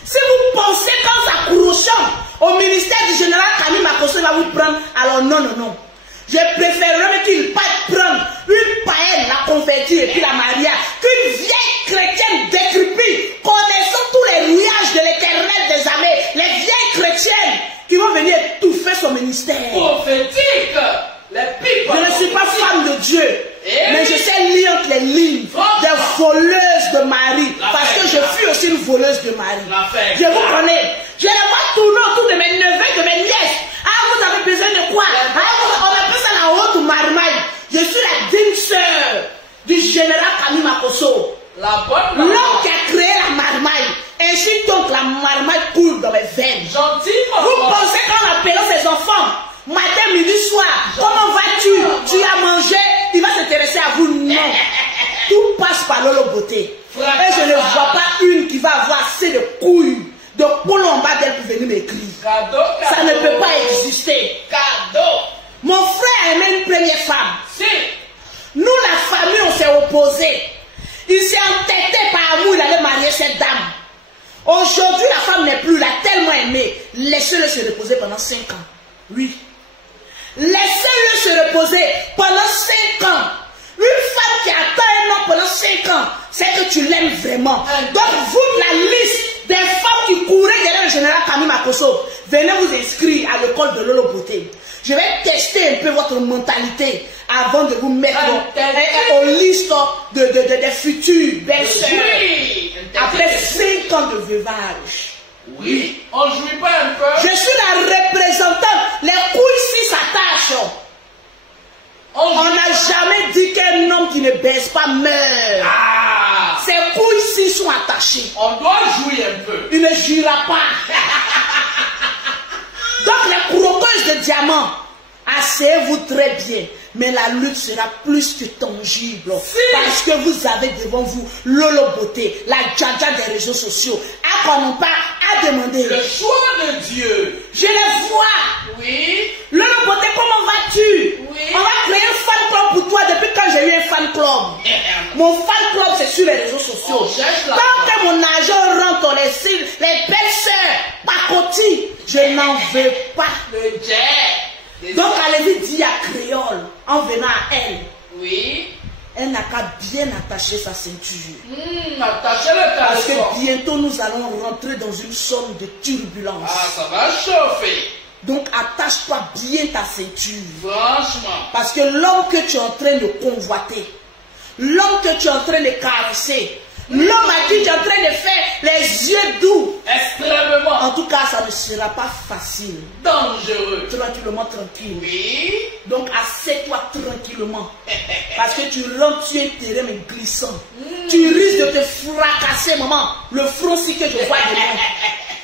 Si vous pensez qu'en s'accrochant au ministère du général Camille Makosso va vous prendre, alors non, non, non. Je préférerais qu'il parte prendre une païenne, la convertir et puis la marier, qu'une vieille chrétienne décrépite, connaissant tous les rouillages de l'éternel des armées, les vieilles chrétiennes qui vont venir étouffer son ministère. Prophétique. Les pipes. Je ne suis pas femme de Dieu, Et mais je sais lire entre les lignes des voleuses de Marie, parce que je fus aussi une voleuse de Marie. Je vous connais. Je les vois tourner autour de mes neveux, de mes nièces. Ah, vous avez besoin de quoi? Ah, on appelle ça la haute marmaille. Je suis la digne sœur du général Camille Makosso. La bonne L'homme qui a créé la marmaille. Ainsi donc la marmaille coule dans mes veines. Gentiment. Vous pensez qu'en appelant ses enfants, matin, midi, soir, comment vas-tu? Tu as mangé? Il va s'intéresser à vous? Non. Tout passe par Lolo Beauté. Et je ne vois pas une qui va avoir assez de couilles, de polo en bas d'elle pour venir m'écrire. Cadeau. Ça ne peut pas exister. Cadeau. Mon frère aimait une première femme. Si. Nous, la famille, on s'est opposés. Il s'est entêté par amour, il allait marier cette dame. Aujourd'hui, la femme n'est plus là, tellement aimée. Laissez-le se reposer pendant 5 ans. Oui. Laissez-le se reposer pendant 5 ans. Une femme qui attend un homme pendant 5 ans, c'est que tu l'aimes vraiment. Donc, vous, la liste des femmes qui couraient derrière le général Camille Makosso, venez vous inscrire à l'école de Lolo Beauté. Je vais tester un peu votre mentalité avant de vous mettre aux listes des futures belles-sœurs. Oui. Après 5 ans de veuvage. Oui. On jouit pas un peu. Je suis la représentante. Les couilles si s'attachent. On n'a jamais dit qu'un homme qui ne baisse pas meurt. Ah. Ses couilles si sont attachées. On doit jouer un peu. Il ne jouira pas. Donc les croqueuses de diamants, asseyez-vous très bien. Mais la lutte sera plus que tangible. Si. Parce que vous avez devant vous Lolo Beauté, la djadja des réseaux sociaux. À quoi non pas à demander. Le choix de Dieu. Je les vois. Oui. Lolo Beauté, comment vas-tu? Oui. On va créer un fan club pour toi depuis quand j'ai eu un fan club. Mon fan club, c'est sur les réseaux sociaux. On cherche la Tant que mon argent rentre, les belles sœurs, pacotille, je n'en veux pas. Le jet. Donc allez-y dire à Créole, en venant à elle, Oui. elle n'a qu'à bien attacher sa ceinture. Attachez le Parce caleçon. que bientôt nous allons rentrer dans une zone de turbulence. Ah, ça va chauffer. Donc attache-toi bien ta ceinture. Franchement. Parce que l'homme que tu es en train de convoiter, l'homme que tu es en train de caresser, l'homme à qui tu es en train de faire les yeux doux, Extrêmement en tout cas ça ne sera pas facile. dangereux. Tranquillement, tranquille. Oui. Donc assieds-toi tranquillement. Parce que tu rentres sur un terrain mais glissant. Tu risques de te fracasser, maman. Le front-ci que je vois devant.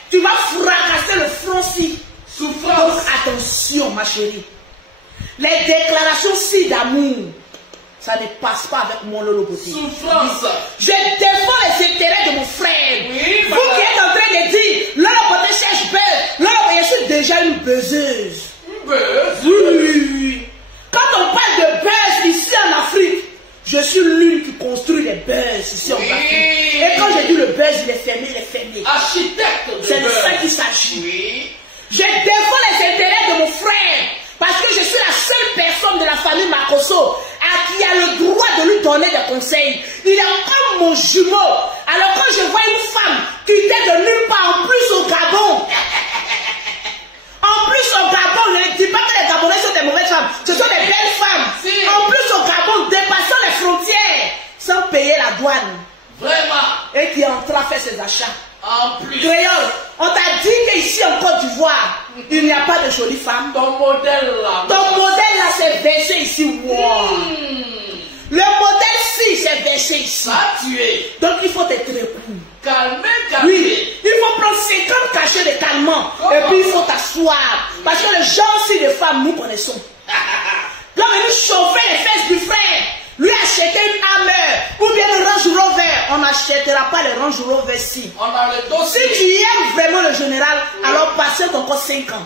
Tu vas fracasser le front-ci. Donc Souffrance. attention, ma chérie. Les déclarations si d'amour, ça ne passe pas avec mon Lolo Beauté. Souffrance. Je défends les intérêts de mon frère. Oui, Vous madame. qui êtes en train de dire, Lolo Beauté cherche buzz. Lolo Beauté, je suis déjà une buzzeuse. Buzz. Oui. Quand on parle de buzz ici en Afrique, je suis l'une qui construit les buzz ici en Oui. Afrique. Et quand j'ai dit le buzz, il est fermé, il est fermé. Architecte de C'est de buzz. ça qu'il s'agit. Oui. Je défends les intérêts de mon frère parce que je suis la seule personne de la famille Makosso à qui a le droit de lui donner des conseils. Il est comme mon jumeau. Alors quand je vois une femme qui était de nulle part, en plus au Gabon, en plus au Gabon, ne dis pas que les Gabonais sont des mauvaises femmes, ce sont des belles femmes. Si. En plus au Gabon, dépassant les frontières, sans payer la douane, Vraiment. et qui est en train de faire ses achats. En plus. Créole, on t'a dit qu'ici en Côte d'Ivoire, il n'y a pas de jolies femmes. Ton modèle là. Ton modèle là, c'est versé ici. Wow. Le modèle-ci, c'est versé ici. Ça tué. Donc il faut être très cool. Calmez, Oui, calmez. il faut prendre 50 cachets de calmant. Et puis il faut t'asseoir. Parce que le genre-ci de femmes, nous connaissons. Donc il nous chauffer les fesses du frère. Lui acheter une Hammer ou bien une Range Rover. On n'achètera pas les Range Rover-ci. On a le Si dossier. tu aimes vraiment le général, alors passez encore 5 ans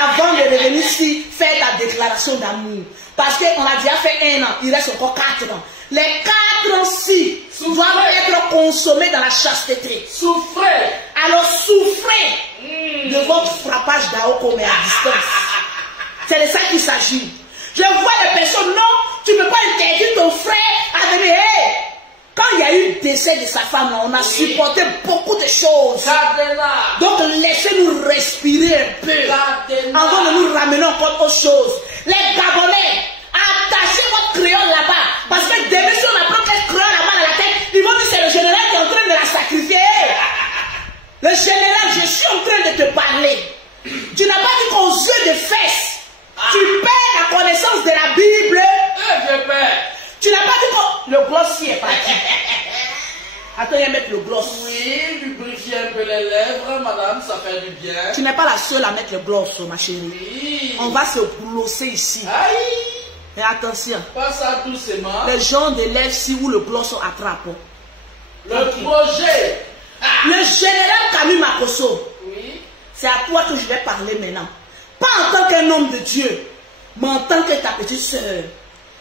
avant de revenir ici, faire ta déclaration d'amour. Parce qu'on a déjà fait 1 an, il reste encore 4 ans. Les 4 ans-ci doivent être consommés dans la chasteté. Souffrez. Alors souffrez de votre frappage d'Aoko, mais à distance. C'est de ça qu'il s'agit. Je vois les personnes, non, tu ne peux pas interdire ton frère à venir. Hey, quand il y a eu le décès de sa femme, on a supporté beaucoup de choses. Donc laissez-nous respirer un peu avant de nous ramener encore autre chose. Les Gabonais, attachez votre crayon là-bas. Parce que demain, si on apprend quel crayon là-bas dans la tête, ils vont dire c'est le général qui est en train de la sacrifier. Le général, je suis en train de te parler. Tu n'as pas dit qu'aux yeux de fesses, tu perds la connaissance de la Bible. Je perds. Tu n'as pas dit que le glossier est parti. Attends, il va mettre le gloss. Oui, lubrifier un peu les lèvres, madame, ça fait du bien. Tu n'es pas la seule à mettre le gloss, ma chérie. Oui. On va se glosser ici. Aïe. Mais attention. Pas ça doucement. Les gens de lèvres-ci où le gloss attrape. Le projet. Le général Camille Makosso. Oui. C'est à toi que je vais parler maintenant. Pas en tant qu'un homme de Dieu, mais en tant que ta petite soeur.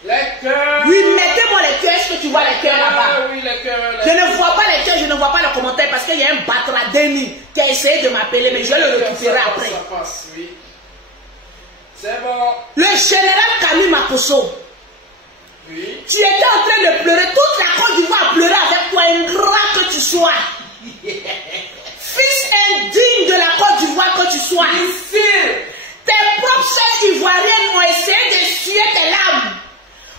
Les cœurs. Oui, mettez-moi les cœurs. Est-ce que tu vois les cœurs là-bas? Oui, les cœurs. Je ne vois pas les cœurs, je ne vois pas les commentaires parce qu'il y a un Batradeni qui a essayé de m'appeler, mais je vais le récupérer après. Ça passe, oui. C'est bon. Le général Camille Makosso. Oui. Tu étais en train de pleurer. Toute la Côte d'Ivoire a pleuré avec toi, ingrat que tu sois. Fils indigne de la Côte d'Ivoire que tu sois. Tes propres sœurs ivoiriennes ont essayé d'essuyer tes larmes.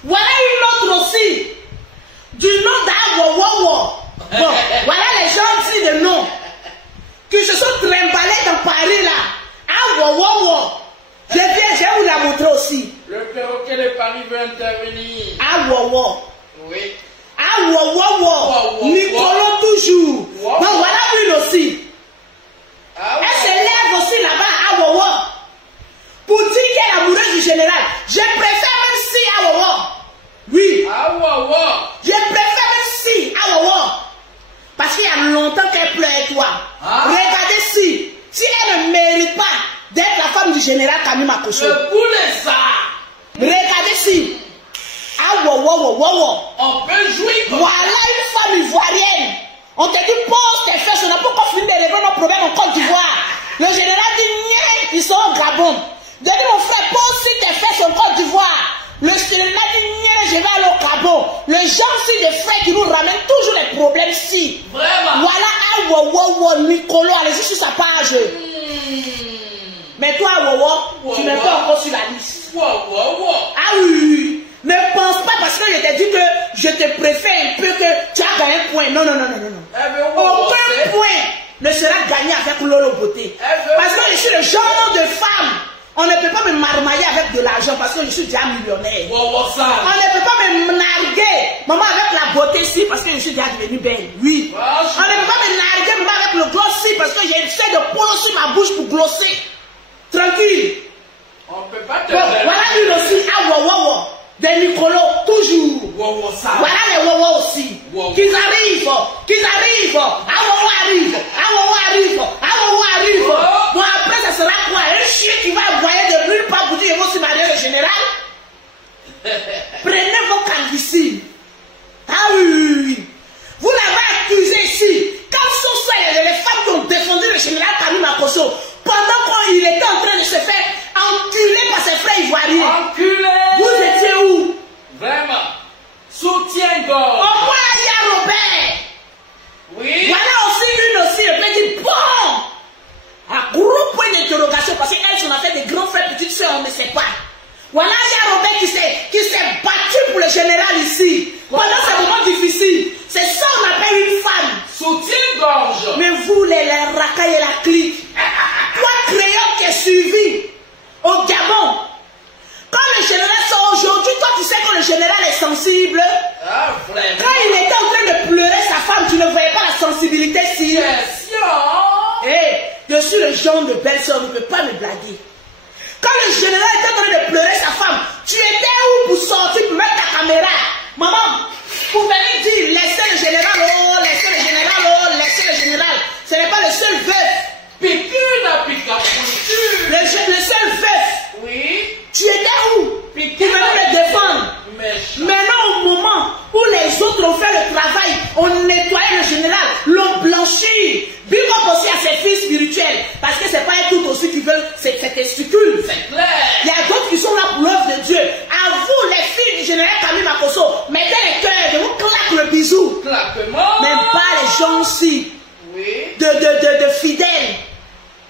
Voilà une autre aussi. Du nom d'Awowowo. Bon, voilà les gens ici de nom. Qui se sont trimballés dans Paris là. Awowowo. Je viens, je vais vous la montrer aussi. Le perroquet de Paris veut intervenir. Awowo. Oui. Awowowo. Nicolas toujours. Wow. Bon, voilà une aussi. Ah, Elle se lève aussi là-bas, Awowo. Pour dire qu'elle est amoureuse du général. Je préfère même si Awowo. Oui. Ah, wow, wow. Je préfère même si Awowo. Parce qu'il y a longtemps qu'elle pleure avec toi. Ah. Regardez si elle ne mérite pas d'être la femme du général Camille Makosso. Je voulais ça. Regardez si. Awowowo. On peut jouer comme Voilà une femme ivoirienne. On te dit pose tes fesses, on n'a pas encore fini de régler nos problèmes en Côte d'Ivoire. Le général dit nie, ils sont au Gabon. Je dis mon frère, pose si tes fesses en Côte d'Ivoire. Le général dit nie, je vais aller au Gabon. Le genre-ci de frères qui nous ramènent toujours les problèmes si. Vraiment. Voilà Awowowo Nicolas, allez-y sur sa page. Mais toi Awowo, tu n'es pas encore sur la liste. Wow, wow, wow. Ah oui. Ne pense pas parce que je t'ai dit que je te préfère un peu que tu as gagné un point. Non. Aucun point ne sera gagné avec Lolo Beauté. Parce que je suis le genre de femme. On ne peut pas me marmailler avec de l'argent parce que je suis déjà millionnaire. Wow, wow, ça. On ne peut pas me narguer, maman, avec la beauté ici parce que je suis déjà devenue belle. Oui. Ah, On ne peut pas me narguer, maman, avec le gloss ici parce que j'ai fait de polo sur ma bouche pour glosser. Tranquille. On peut pas te Bon, voilà une aussi. Awowowo. Des Nicolas, toujours. Wow, wow, ça. Voilà les Wawa aussi. Wow. Qu'ils arrivent. Awowo arrive. Oh. Bon, après, ça sera quoi? Un chien qui va envoyer de nulle part pour dire, vous marier le général? Prenez vos calvicines. Ah oui. Vous l'avez accusé ici. Quand sont ça, les femmes qui ont défendu le général Camille Makosso, pendant qu'il était en train de se faire enculer par ses frères ivoiriens. Enculé. Vous étiez où? Vraiment. Soutien-gorge. Au moins, il y a Robert. Oui. Voilà aussi, elle peut dire bon. Un gros point d'interrogation parce qu'elles sont en fait des grands frères, petites soeurs, on ne sait pas. Voilà, il y a Robert qui s'est battu pour le général ici. Pendant ces moments difficiles. C'est ça qu'on appelle une femme. Soutien-gorge. Mais vous, les racailles et la clique. Toi, crayon qui est suivi au Gabon. Quand le général sort aujourd'hui, toi tu sais que le général est sensible. Ah, vraiment. Quand il était en train de pleurer sa femme, tu ne voyais pas la sensibilité si. Je suis le genre de belle-sœur, ne peux pas me blaguer. Quand le général était en train de pleurer sa femme, tu étais où pour sortir, pour mettre ta caméra? Maman, pour venir dire, laissez le général, laissez le général, laissez le général. Ce n'est pas le seul veuf. Piqûre à pique-à-piqûre. Le seul veuf. Oui. Tu étais où? c'est pas tout aussi qui veulent ces testicules. C'est clair. Il y a d'autres qui sont là pour l'œuvre de Dieu. À vous, les filles du général Camille Makosso, mettez les cœurs, je vous claque le bisou. Claquement. Même pas les gens aussi, Oui. de fidèles,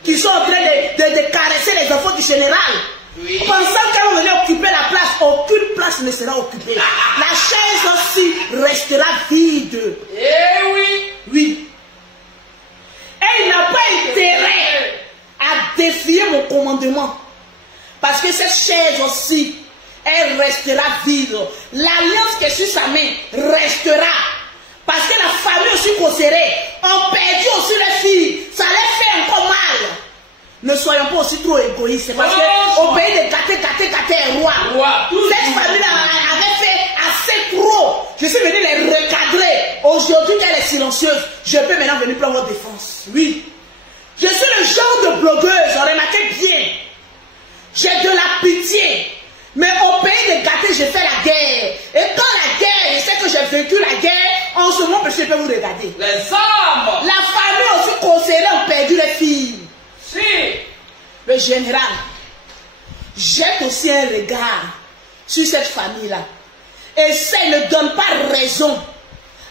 qui sont en train de caresser les enfants du général. Oui. Pensant qu'elles vont venir occuper la place, aucune place ne sera occupée. La chaise aussi restera vide. Eh oui. Oui. Et il n'a pas intérêt à défier mon commandement. Parce que cette chaise aussi, elle restera vide. L'alliance qui est sur sa main restera. Parce que la famille aussi considérée ont perdu aussi les filles. Ça les fait encore mal. Ne soyons pas aussi trop égoïstes. Parce qu'au pays de Kate est roi. Cette famille avait fait assez trop. Je suis venu les recadrer. Aujourd'hui qu'elle est silencieuse, je peux maintenant venir prendre défense. Oui. Je suis le genre de blogueuse, remarquez bien. J'ai de la pitié. Mais au pays de Kate, j'ai fait la guerre. Et quand la guerre, je sais que j'ai vécu la guerre, en ce moment, je peux vous regarder. Les hommes. La famille aussi concernée ont perdu les filles. Si. Le général jette aussi un regard sur cette famille-là. Et ça ne donne pas raison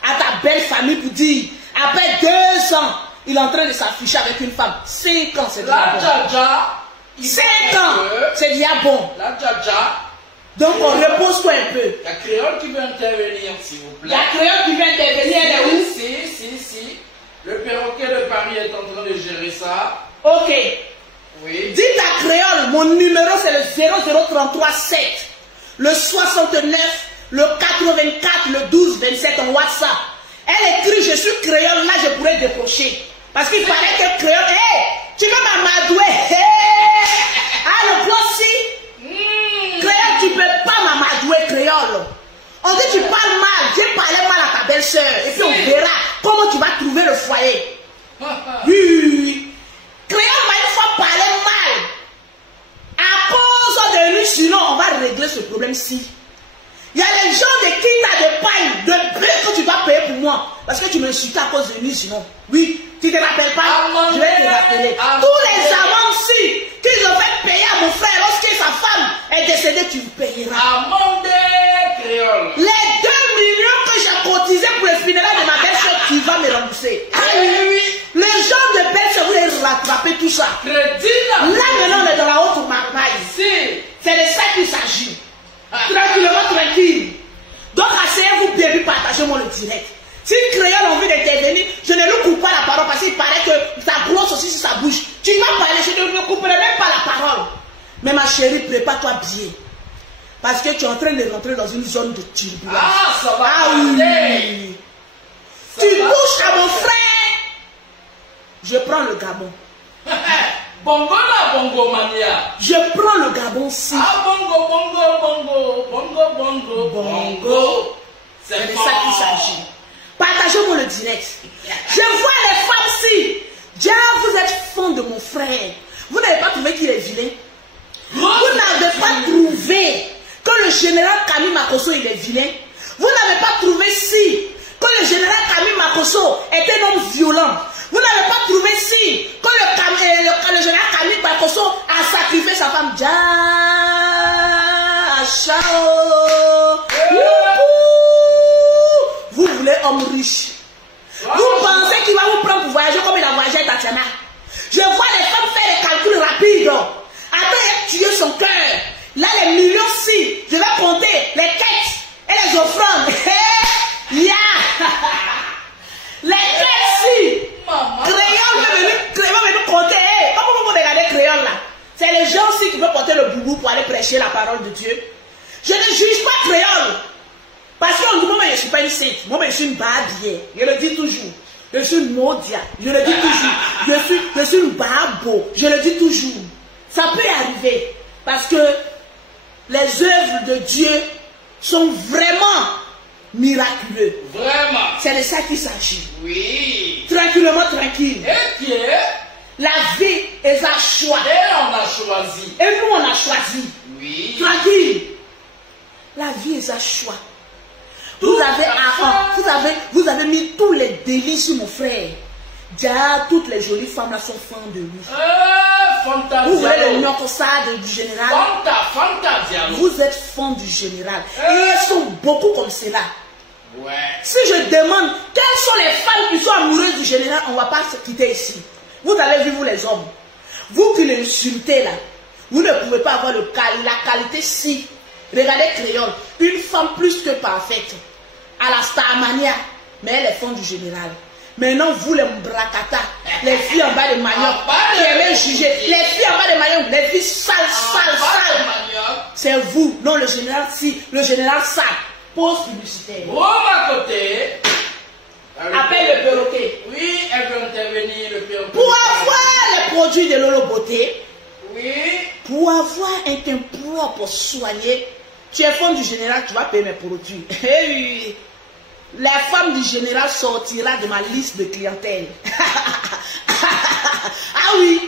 à ta belle famille pour dire, après 2 ans, il est en train de s'afficher avec une femme. 5 ans, c'est déjà bon. 5 ans, c'est déjà bon. La Djadja. Donc on repose-toi un peu. La créole qui veut intervenir, s'il vous plaît. La créole qui vient intervenir, elle est où? Si. Le perroquet de Paris est en train de gérer ça. Ok. Oui. Dites à créole, mon numéro c'est le 00337, le 69, le 84, le 12, 27 en WhatsApp. Elle écrit, je suis créole, là je pourrais décrocher. Parce qu'il paraît que créole, hé, tu veux m'amadouer, hé, ah le voici. Créole, tu peux pas m'amadouer, créole. On dit tu parles mal, Dieu parlait mal à ta belle-sœur. Et puis on verra comment tu vas trouver le foyer. Oui. Créole m'a une fois parlé mal. À cause de lui, sinon on va régler ce problème-ci. Il y a les gens de qui tu as de paille, de blé que tu vas payer pour moi. Parce que tu m'insultes à cause de lui, sinon. Oui, tu ne te rappelles pas? Je vais te rappeler. Tous les amants-ci qu'ils ont fait payer à mon frère lorsque sa femme est décédée, tu me payeras. Amande créole. Les 2 millions que j'ai cotisés pour le funérail de ma belle-sœur, tu vas me rembourser. Ah oui. Les gens de belle-sœur, vous allez rattraper tout ça. Là maintenant, on est dans la haute marmaille. C'est de ça qu'il s'agit. Tranquillement, tranquille. Donc, asseyez-vous bien, puis partagez-moi le direct. Si créole a envie d'intervenir, je ne lui coupe pas la parole parce qu'il paraît que ça grosse aussi sur sa bouche. Tu vas parler, je ne couperai même pas la parole. Mais ma chérie, prépare-toi bien. Parce que tu es en train de rentrer dans une zone de turbulence. Ah, ça va. Ah oui. Tu touches à mon frère. Je prends le Gabon. Bongo la bongo mania. Je prends le Gabon si. Ah bongo, bongo, bongo, bongo, bongo, bongo. C'est de ça qu'il s'agit. Partagez-moi le direct. Je vois les femmes si. Déjà, vous êtes fans de mon frère. Vous n'avez pas trouvé qu'il est vilain. Vous n'avez pas trouvé que le général Camille Makosso il est vilain. Vous n'avez pas trouvé si que le général Camille Makosso est un homme violent. Vous n'avez pas trouvé si que le général Camille Makosso a sacrifié sa femme. Vous voulez homme riche. Vous pensez qu'il va vous prendre pour voyager comme il a voyagé à Tatiana. Je vois les femmes faire des calculs rapides. Après tuer son cœur. Là les millions-ci, je vais compter les quêtes et les offrandes. Yeah. Les quêtes-ci. Créole va venir compter. Comment vous regardez créole là? C'est les gens-ci qui veulent porter le boubou pour aller prêcher la parole de Dieu. Je ne juge pas créole. Parce que moi, je ne suis pas une sainte. Moi, je suis une babière. Je le dis toujours. Je suis une modia. Je le dis toujours. Je suis une babo. Je le dis toujours. Ça peut arriver. Parce que les œuvres de Dieu sont vraiment miraculeuses. Vraiment. C'est de ça qu'il s'agit. Oui. Tranquillement, tranquille. Et qui est? La vie est un choix. Et on a choisi. Et nous, on a choisi. Oui. Tranquille. La vie est un choix. Vous avez mis tous les délits sur mon frère. Déjà, toutes les jolies femmes là sont fans de lui. Fanta Vous voyez Diallo. le Nyokosade du général. Fanta Diallo. Vous êtes fans du général. Et ils sont beaucoup comme cela. Ouais. Si je demande quelles sont les femmes qui sont amoureuses du général, on ne va pas se quitter ici. Vous allez vivre, vous les hommes. Vous qui l'insultez là, vous ne pouvez pas avoir la qualité si. Regardez Créole, une femme plus que parfaite. À la Starmania, mais elle est fan du général. Maintenant, vous les Mbrakata, les filles en bas de Magnoc, qui aimez juger, les filles en bas de Magnoc, les filles sales. C'est vous, non le général si, le général sale. Pause publicitaire. Bon, à côté. Appelle le perroquet. Oui, elle veut intervenir, le perroquet. Pour avoir les produits de Lolo Beauté, Oui. pour avoir un teint propre, soigné, tu es femme du général, tu vas payer mes produits. Hey, la femme du général sortira de ma liste de clientèle. Ah oui,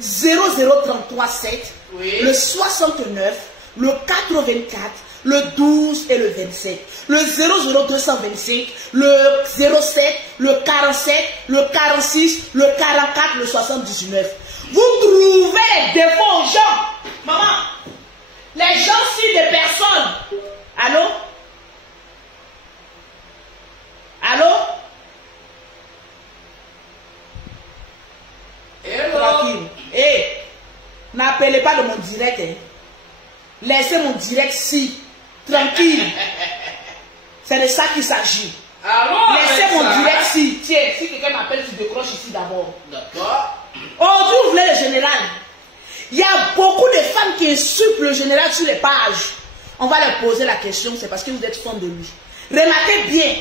00337, Oui. le 69, le 84, le 12 et le 27. Le 00225, le 07, le 47, le 46, le 44, le 79. Vous trouvez les défauts aux gens. Maman, les gens si des personnes. Allô? Allô? Hello. Tranquille. Hé, n'appelez pas de mon direct. Hein. Laissez mon direct si. Tranquille. C'est de ça qu'il s'agit. Allô. Laissez mon Alexa. direct si. Tiens, si quelqu'un m'appelle, tu décroches ici d'abord. D'accord. Aujourd'hui, vous voulez le général. Il y a beaucoup de femmes qui insultent le général sur les pages. On va leur poser la question, c'est parce que vous êtes fan de lui. Remarquez bien,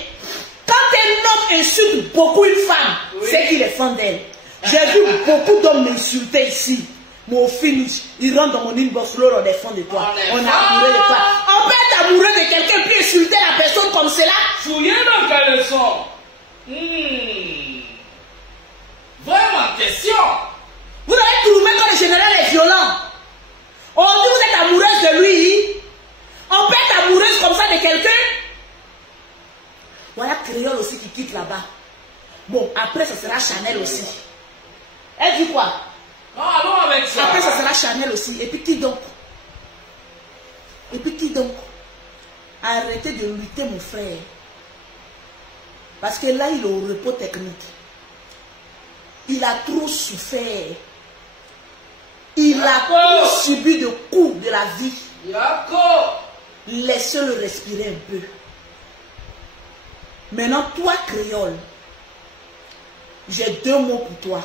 quand un homme insulte beaucoup une femme, Oui. c'est qu'il est fan d'elle. J'ai vu beaucoup d'hommes m'insulter ici. Mon finish, il rentre dans mon inbox, l'autre on est fan de toi. On est On est amoureux de toi. On peut être amoureux de quelqu'un puis insulter la personne comme cela. Fouillez dans quel leçon. Vraiment question. Vous allez trouver quand le général est violent. Aujourd'hui, vous êtes amoureuse de lui. On peut être amoureuse comme ça de quelqu'un. Voilà Créole aussi qui quitte là-bas. Bon, après, ça sera Chanel aussi. Elle dit quoi? Non, allons avec ça. Après, ça sera Chanel aussi. Et puis qui donc? Et puis qui donc? Arrêtez de lutter, mon frère. Parce que là, il est au repos technique. Il a trop souffert. Il a trop subi de coups de la vie. D'accord. Laissez-le respirer un peu. Maintenant, toi, Créole, j'ai deux mots pour toi.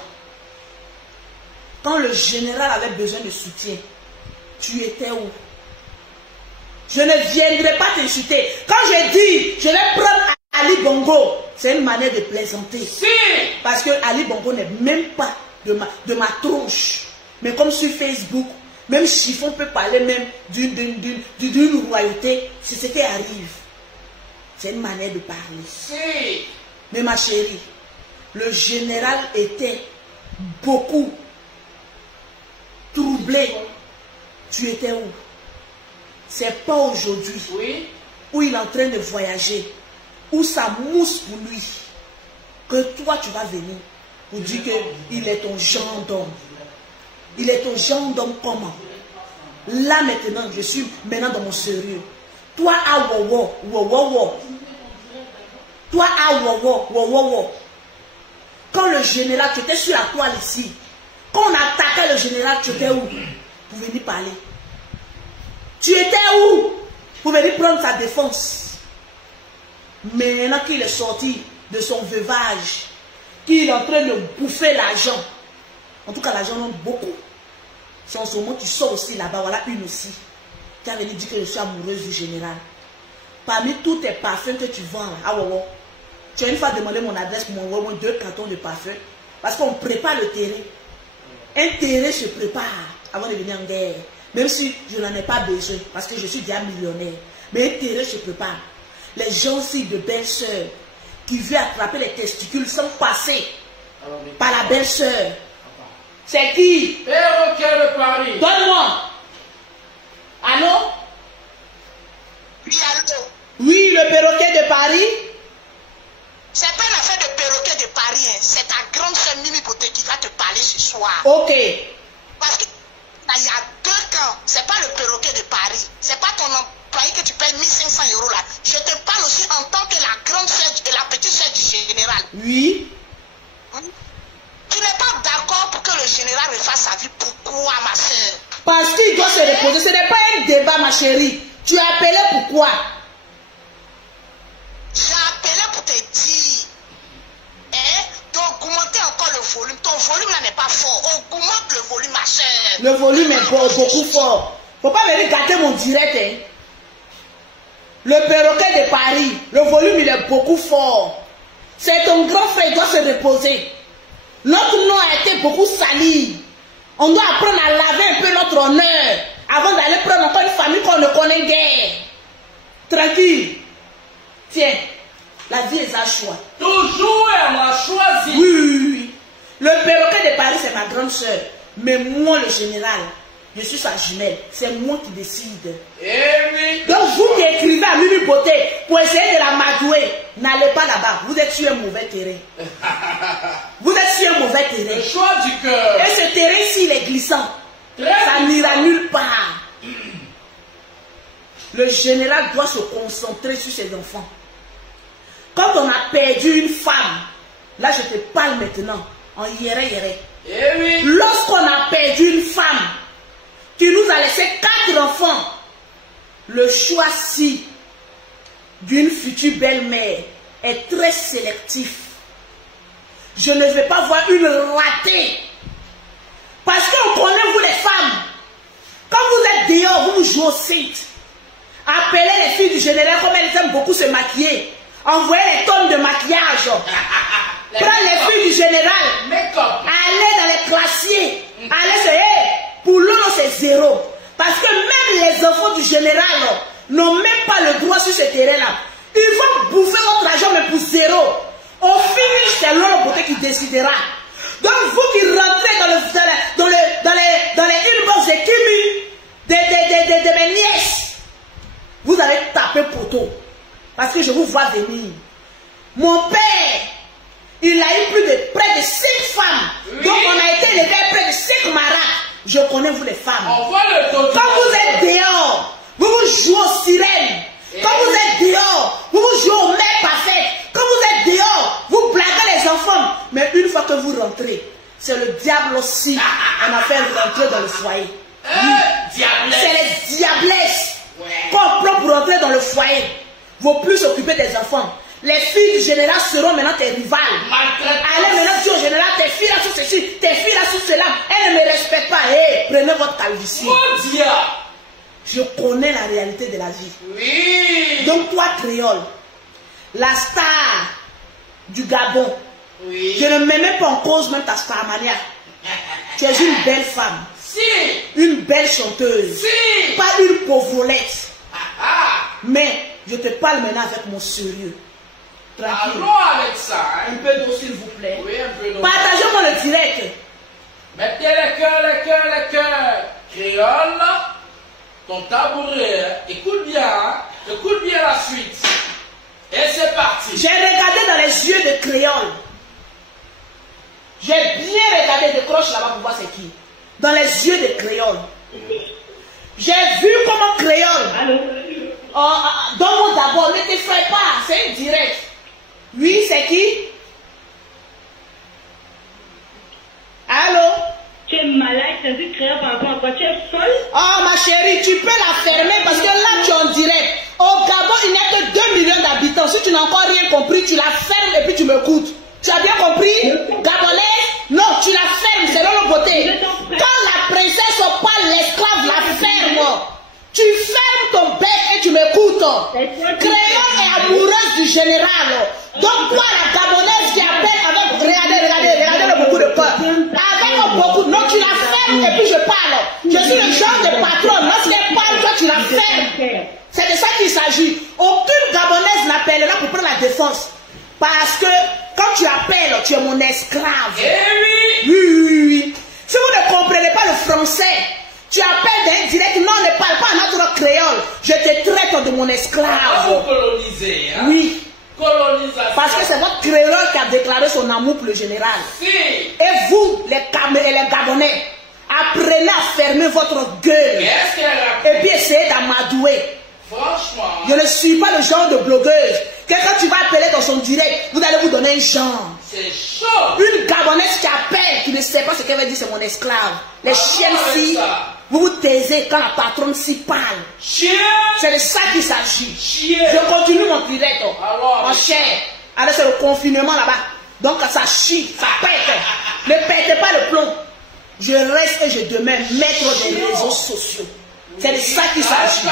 Quand le général avait besoin de soutien, tu étais où? Je ne viendrai pas t'insulter. Quand j'ai dit, je vais prendre Ali Bongo, c'est une manière de plaisanter. Si. Parce que Ali Bongo n'est même pas de ma tronche. Mais comme sur Facebook, même Chiffon peut parler même d'une royauté, c'est ce qui arrive. C'est une manière de parler. Si. Mais ma chérie, le général était beaucoup troublé. Tu étais où? C'est pas aujourd'hui. Oui. Où il est en train de voyager, où ça mousse pour lui, que toi tu vas venir pour dire qu'il est ton genre d'homme. Il est ton genre d'homme comment? Là maintenant, je suis maintenant dans mon sérieux. Toi à Wawa. Toi à Wawa. Quand le général, tu étais sur la toile ici. Quand on attaquait le général, tu étais où? Pour venir parler. Tu étais où? Pour venir prendre sa défense. Mais maintenant qu'il est sorti de son veuvage, qu'il est en train de bouffer l'argent. En tout cas, l'argent en beaucoup. C'est en ce moment qu'il sort aussi là-bas. Voilà une aussi. Qui a venu dire que je suis amoureuse du général. Parmi tous tes parfums que tu vends, là, tu as une fois demandé mon adresse pour m'envoyer 2 cartons de parfum. Parce qu'on prépare le terrain. Un terrain se prépare avant de venir en guerre. Même si je n'en ai pas besoin, parce que je suis déjà millionnaire. Mais un terrain se prépare. Les gens aussi de belles-sœurs qui veulent attraper les testicules sont passés par la belle-sœur. C'est qui? Perroquet de Paris. Donne-moi. Allô? Oui, allô? Oui, le perroquet de Paris. C'est pas une affaire de perroquet de Paris, hein, c'est ta grande sœur Mimi Beauté qui va te parler ce soir. Ok. Parce qu'il y a 2 camps. C'est pas le perroquet de Paris. C'est pas ton employé que tu payes 1500 € là. Je te parle aussi en tant que la grande sœur et la petite sœur du général. Oui. Tu n'es pas d'accord pour que le général refasse sa vie. Pourquoi, ma soeur? Parce qu'il doit se reposer. Ce n'est pas un débat, ma chérie. Tu as appelé pourquoi? J'ai appelé pour te dire, hein, d'augmenter encore le volume. Ton volume là n'est pas fort. Augmente le volume, ma soeur. Le volume est beaucoup fort. Faut pas venir gâter mon direct. Hein. Le perroquet de Paris, le volume il est beaucoup fort. C'est ton grand frère, il doit se reposer. Notre nom a été beaucoup sali. On doit apprendre à laver un peu notre honneur avant d'aller prendre encore une famille qu'on ne connaît guère. Tranquille. Tiens, la vie est à choix. Toujours elle m'a choisi. Oui. Le perroquet de Paris, c'est ma grande soeur. Mais moi, le général, je suis sa jumelle. C'est moi qui décide. Eh oui. Donc, vous qui écrivez à Mimi Beauté pour essayer de la madouer, n'allez pas là-bas. Vous êtes sur un mauvais terrain. Vous êtes sur un mauvais terrain. Le choix du cœur. Et ce terrain-ci, il est glissant. Ça n'ira nulle part. Le général doit se concentrer sur ses enfants. Quand on a perdu une femme, là je te parle maintenant, en yéré. Eh oui. Lorsqu'on a perdu une femme qui nous a laissé 4 enfants, le choix-ci d'une future belle-mère est très sélectif. Je ne vais pas voir une ratée. Parce qu'on connaît vous les femmes. Quand vous êtes dehors, vous jouez au site. Appelez les filles du général comme elles aiment beaucoup se maquiller. Envoyez les tonnes de maquillage. Prenez les filles du général. Allez dans les classiers. Allez se pour l'eau, c'est 0. Parce que même les enfants du général n'ont même pas le droit sur ce terrain-là. Ils vont bouffer votre argent, mais pour 0. Au finish, c'est l'homme beauté qui décidera. Donc vous qui rentrez dans les inbox de Kimi, de mes nièces, vous allez taper poteau. Parce que je vous vois venir. Mon père, il a eu près de 5 femmes. Oui. Donc on a été élevé près de 5 marats. Je connais vous les femmes. Quand vous êtes dehors, vous vous jouez aux sirènes. Quand vous êtes dehors, vous vous jouez aux mères parfaites. Quand vous êtes dehors, vous blaguez les enfants. Mais une fois que vous rentrez, c'est le diable aussi. On a fait rentrer dans le foyer. Oui. C'est les diablesses. Qu'on prend pour rentrer dans le foyer. Vaut plus s'occuper des enfants. Les filles du général seront maintenant tes rivales. Allez maintenant dire au général, tes filles là sur ceci, tes filles là sur cela. Elles ne me respectent pas. Hey, prenez votre calvitie. Je connais la réalité de la vie. Oui. Donc toi, créole, la star du Gabon, oui. Je ne mets même pas en cause même ta starmania. Tu es une belle femme. Si. Une belle chanteuse. Si. Pas une pauvrolette. Mais je te parle maintenant avec mon sérieux. Tranquille. Allons avec ça. Hein. Un peu d'eau s'il vous plaît. Oui, un peu d'eau. Partagez-moi le direct. Mettez les cœurs. Créole, ton tabouret. Écoute bien la suite. Et c'est parti. J'ai regardé dans les yeux de Créole. J'ai bien regardé, décroche là-bas pour voir c'est qui. Dans les yeux de Créole. J'ai vu comment Créole. Allô? Donne-moi d'abord, ne t'effraie pas, c'est direct. Oui, c'est qui? Allô? Tu es malade, c'est un créole par rapport à quoi? Tu es folle? Oh ma chérie, tu peux la fermer parce que là tu es en direct. Au Gabon, il n'y a que 2 millions d'habitants. Si tu n'as encore rien compris, tu la fermes et puis tu m'écoutes. Tu as bien compris? Gabonais? Non, tu la fermes, c'est l'homme beauté. Quand la princesse parle, l'esclave la ferme. Tu fermes ton bec et tu m'écoutes. Créole est amoureuse du général. Donc toi, la Gabonaise qui appelle avec... Regardez le beaucoup de peur. Avec beaucoup... Non, tu la fermes et puis je parle. Je suis le genre de patron. Lorsqu'elle parle, toi tu la fermes. C'est de ça qu'il s'agit. Aucune Gabonaise n'appellera pour prendre la défense. Parce que quand tu appelles, tu es mon esclave. Oui. Si vous ne comprenez pas le français, tu appelles d'un direct, non, ne parle pas notre créole. Je te traite de mon esclave. Vous colonisez, hein? Oui. Colonisation. Parce Parce que c'est votre créole qui a déclaré son amour pour le général. Si. Et vous, les Gabonais, apprenez à fermer votre gueule. Et puis essayez d'amadouer. Franchement. Je ne suis pas le genre de blogueuse que quand tu vas appeler dans son direct, vous allez vous donner un genre. C'est chaud. Une Gabonaise qui appelle, qui ne sait pas ce qu'elle veut dire, c'est mon esclave. Les chiennes-ci, vous vous taisez quand la patronne s'y parle. Chien. C'est de ça qu'il s'agit. Chien. Je continue mon direct. Alors, en chair. Alors c'est le confinement là-bas. Donc ça chie, ça pète. Ne pètez pas le plomb. Je reste et je demeure maître des réseaux sociaux. C'est de ça qu'il s'agit.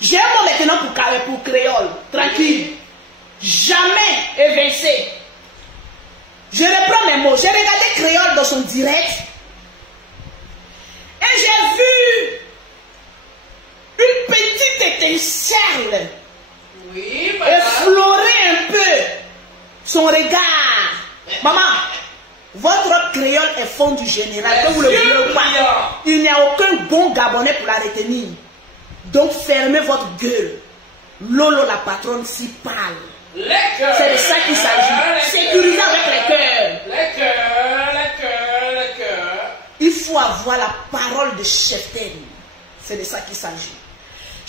J'ai un mot maintenant pour créole. Tranquille. Jamais évincé. Je reprends mes mots. J'ai regardé créole dans son direct. Et j'ai vu une petite étincelle. Oui, effleurer un peu son regard. Maman, votre créole est fond du général. Que vous le voulez pas. Il n'y a aucun bon Gabonais pour la retenir. Donc fermez votre gueule. Lolo la patronne s'y parle. C'est de ça qu'il s'agit. Sécuriser avec les cœurs. Les cœurs. Il faut avoir la parole de cheftaine. C'est de ça qu'il s'agit.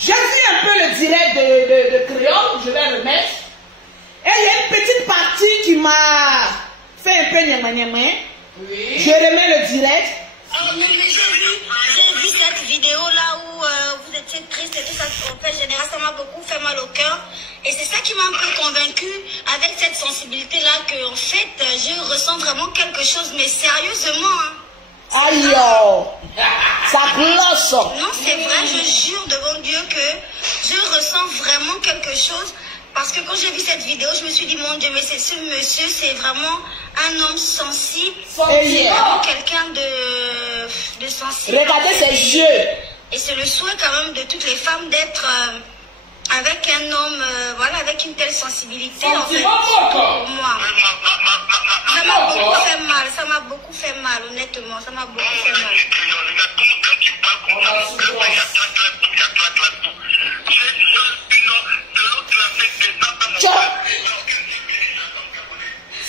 J'ai vu un peu le direct de créole. Je vais remettre. Et il y a une petite partie qui m'a fait un peu nyama. Oui. Je remets le direct. J'ai vu cette vidéo là où vous étiez triste et tout ça. En fait, général, ça m'a beaucoup fait mal au cœur. Et c'est ça qui m'a un peu convaincue avec cette sensibilité là que en fait, je ressens vraiment quelque chose, mais sérieusement. Hein. Aïe, ça cloche. Non, c'est vrai, je jure devant Dieu que je ressens vraiment quelque chose. Parce que quand j'ai vu cette vidéo, je me suis dit, mon Dieu, mais c'est ce monsieur, c'est vraiment un homme sensible. C'est vraiment quelqu'un de sensible. Regardez ses yeux. Et c'est le souhait quand même de toutes les femmes d'être avec un homme, voilà, avec une telle sensibilité. En fait, pour moi. Ça m'a beaucoup fait mal, ça m'a beaucoup fait mal, honnêtement, ça m'a beaucoup fait mal.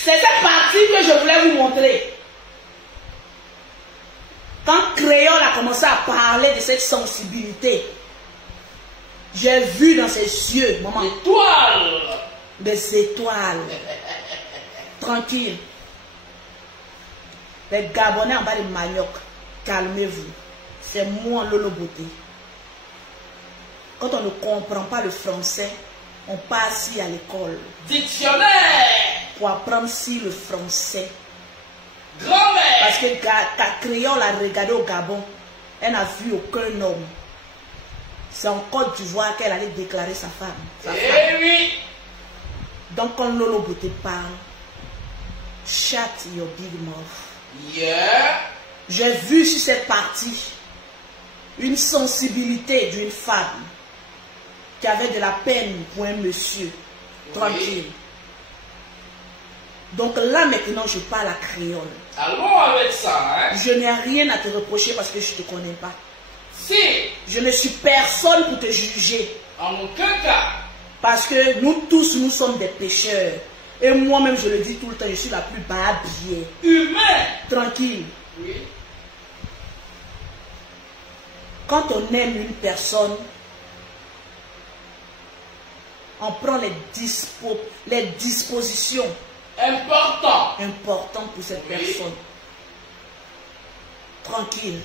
C'est cette partie que je voulais vous montrer. Quand Créole a commencé à parler de cette sensibilité, j'ai vu dans ses yeux, maman, des étoiles. Tranquille. Les Gabonais en bas de manioc, calmez-vous. C'est moi, Lolo Beauté. Quand on ne comprend pas le français, on passe ici à l'école. Dictionnaire. Pour apprendre si le français. Grand-mère. Parce que Créole a regardé au Gabon, elle n'a vu aucun homme. C'est en Côte d'Ivoire qu'elle allait déclarer sa femme. Oui. Donc quand Lolo Beauté parle, shut your big mouth. Yeah. J'ai vu sur cette partie une sensibilité d'une femme qui avait de la peine pour un monsieur. Tranquille. Donc là maintenant je parle à créole. Allons avec ça, hein? Je n'ai rien à te reprocher parce que je ne te connais pas. Si. Je ne suis personne pour te juger. En aucun cas. Parce que nous tous, nous sommes des pécheurs. Et moi-même, je le dis tout le temps, je suis la plus bas habillée. Humain. Tranquille. Oui. Quand on aime une personne, on prend les dispositions importantes pour cette personne. Tranquille.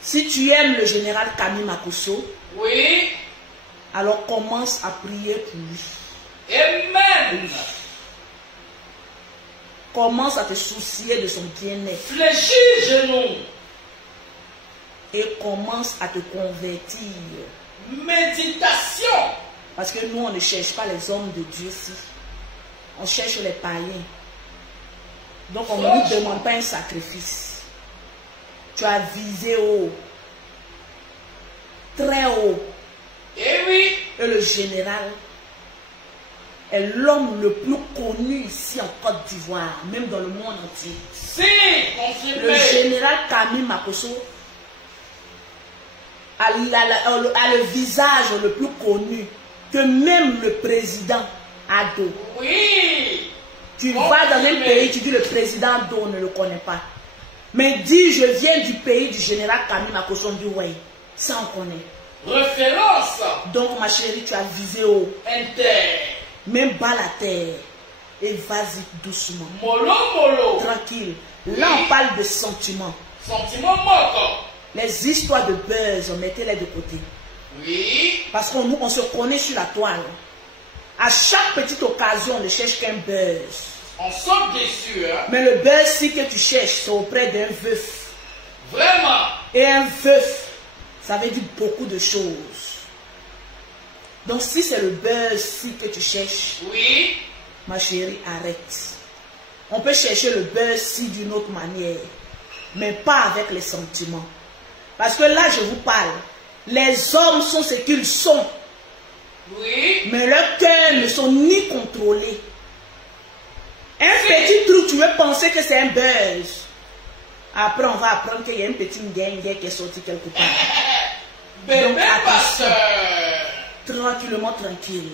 Si tu aimes le général Camille Makosso, oui, alors commence à prier pour lui. Amen. Commence à te soucier de son bien-être. Fléchis genoux. Et commence à te convertir. Méditation. Parce que nous, on ne cherche pas les hommes de Dieu ici. On cherche les païens. Donc on ne lui demande pas un sacrifice. Tu as visé haut. Très haut. Et oui. Et le général est l'homme le plus connu ici en Côte d'Ivoire, même dans le monde entier. Si, confirmé. Le général Camille Makosso a le visage le plus connu que même le président Ado. Oui. Tu vas dans un pays, tu dis le président Ado, on ne le connaît pas. Mais dis, je viens du pays du général Kami Makoson du Way. Ça, on connaît. Référence. Donc, ma chérie, tu as visé haut. Inter. Même bas la terre. Et vas-y doucement. Molo, molo. Tranquille. Là, on parle de sentiments. Sentiment mort. Les histoires de buzz, mettez-les de côté. Oui. Parce que nous, on se connaît sur la toile. À chaque petite occasion, on ne cherche qu'un buzz. On saute dessus, hein. Mais le buzz, si que tu cherches, c'est auprès d'un veuf. Vraiment. Et un veuf, ça veut dire beaucoup de choses. Donc, si c'est le buzz, si que tu cherches, oui, ma chérie, arrête. On peut chercher le buzz, si d'une autre manière, mais pas avec les sentiments. Parce que là, je vous parle, les hommes sont ce qu'ils sont. Oui. Mais leurs cœurs ne sont ni contrôlés. Un petit truc, tu veux penser que c'est un buzz. Après, on va apprendre qu'il y a une petite guingue qui est sortie quelque part. Bébé pasteur. Tranquillement, tranquille.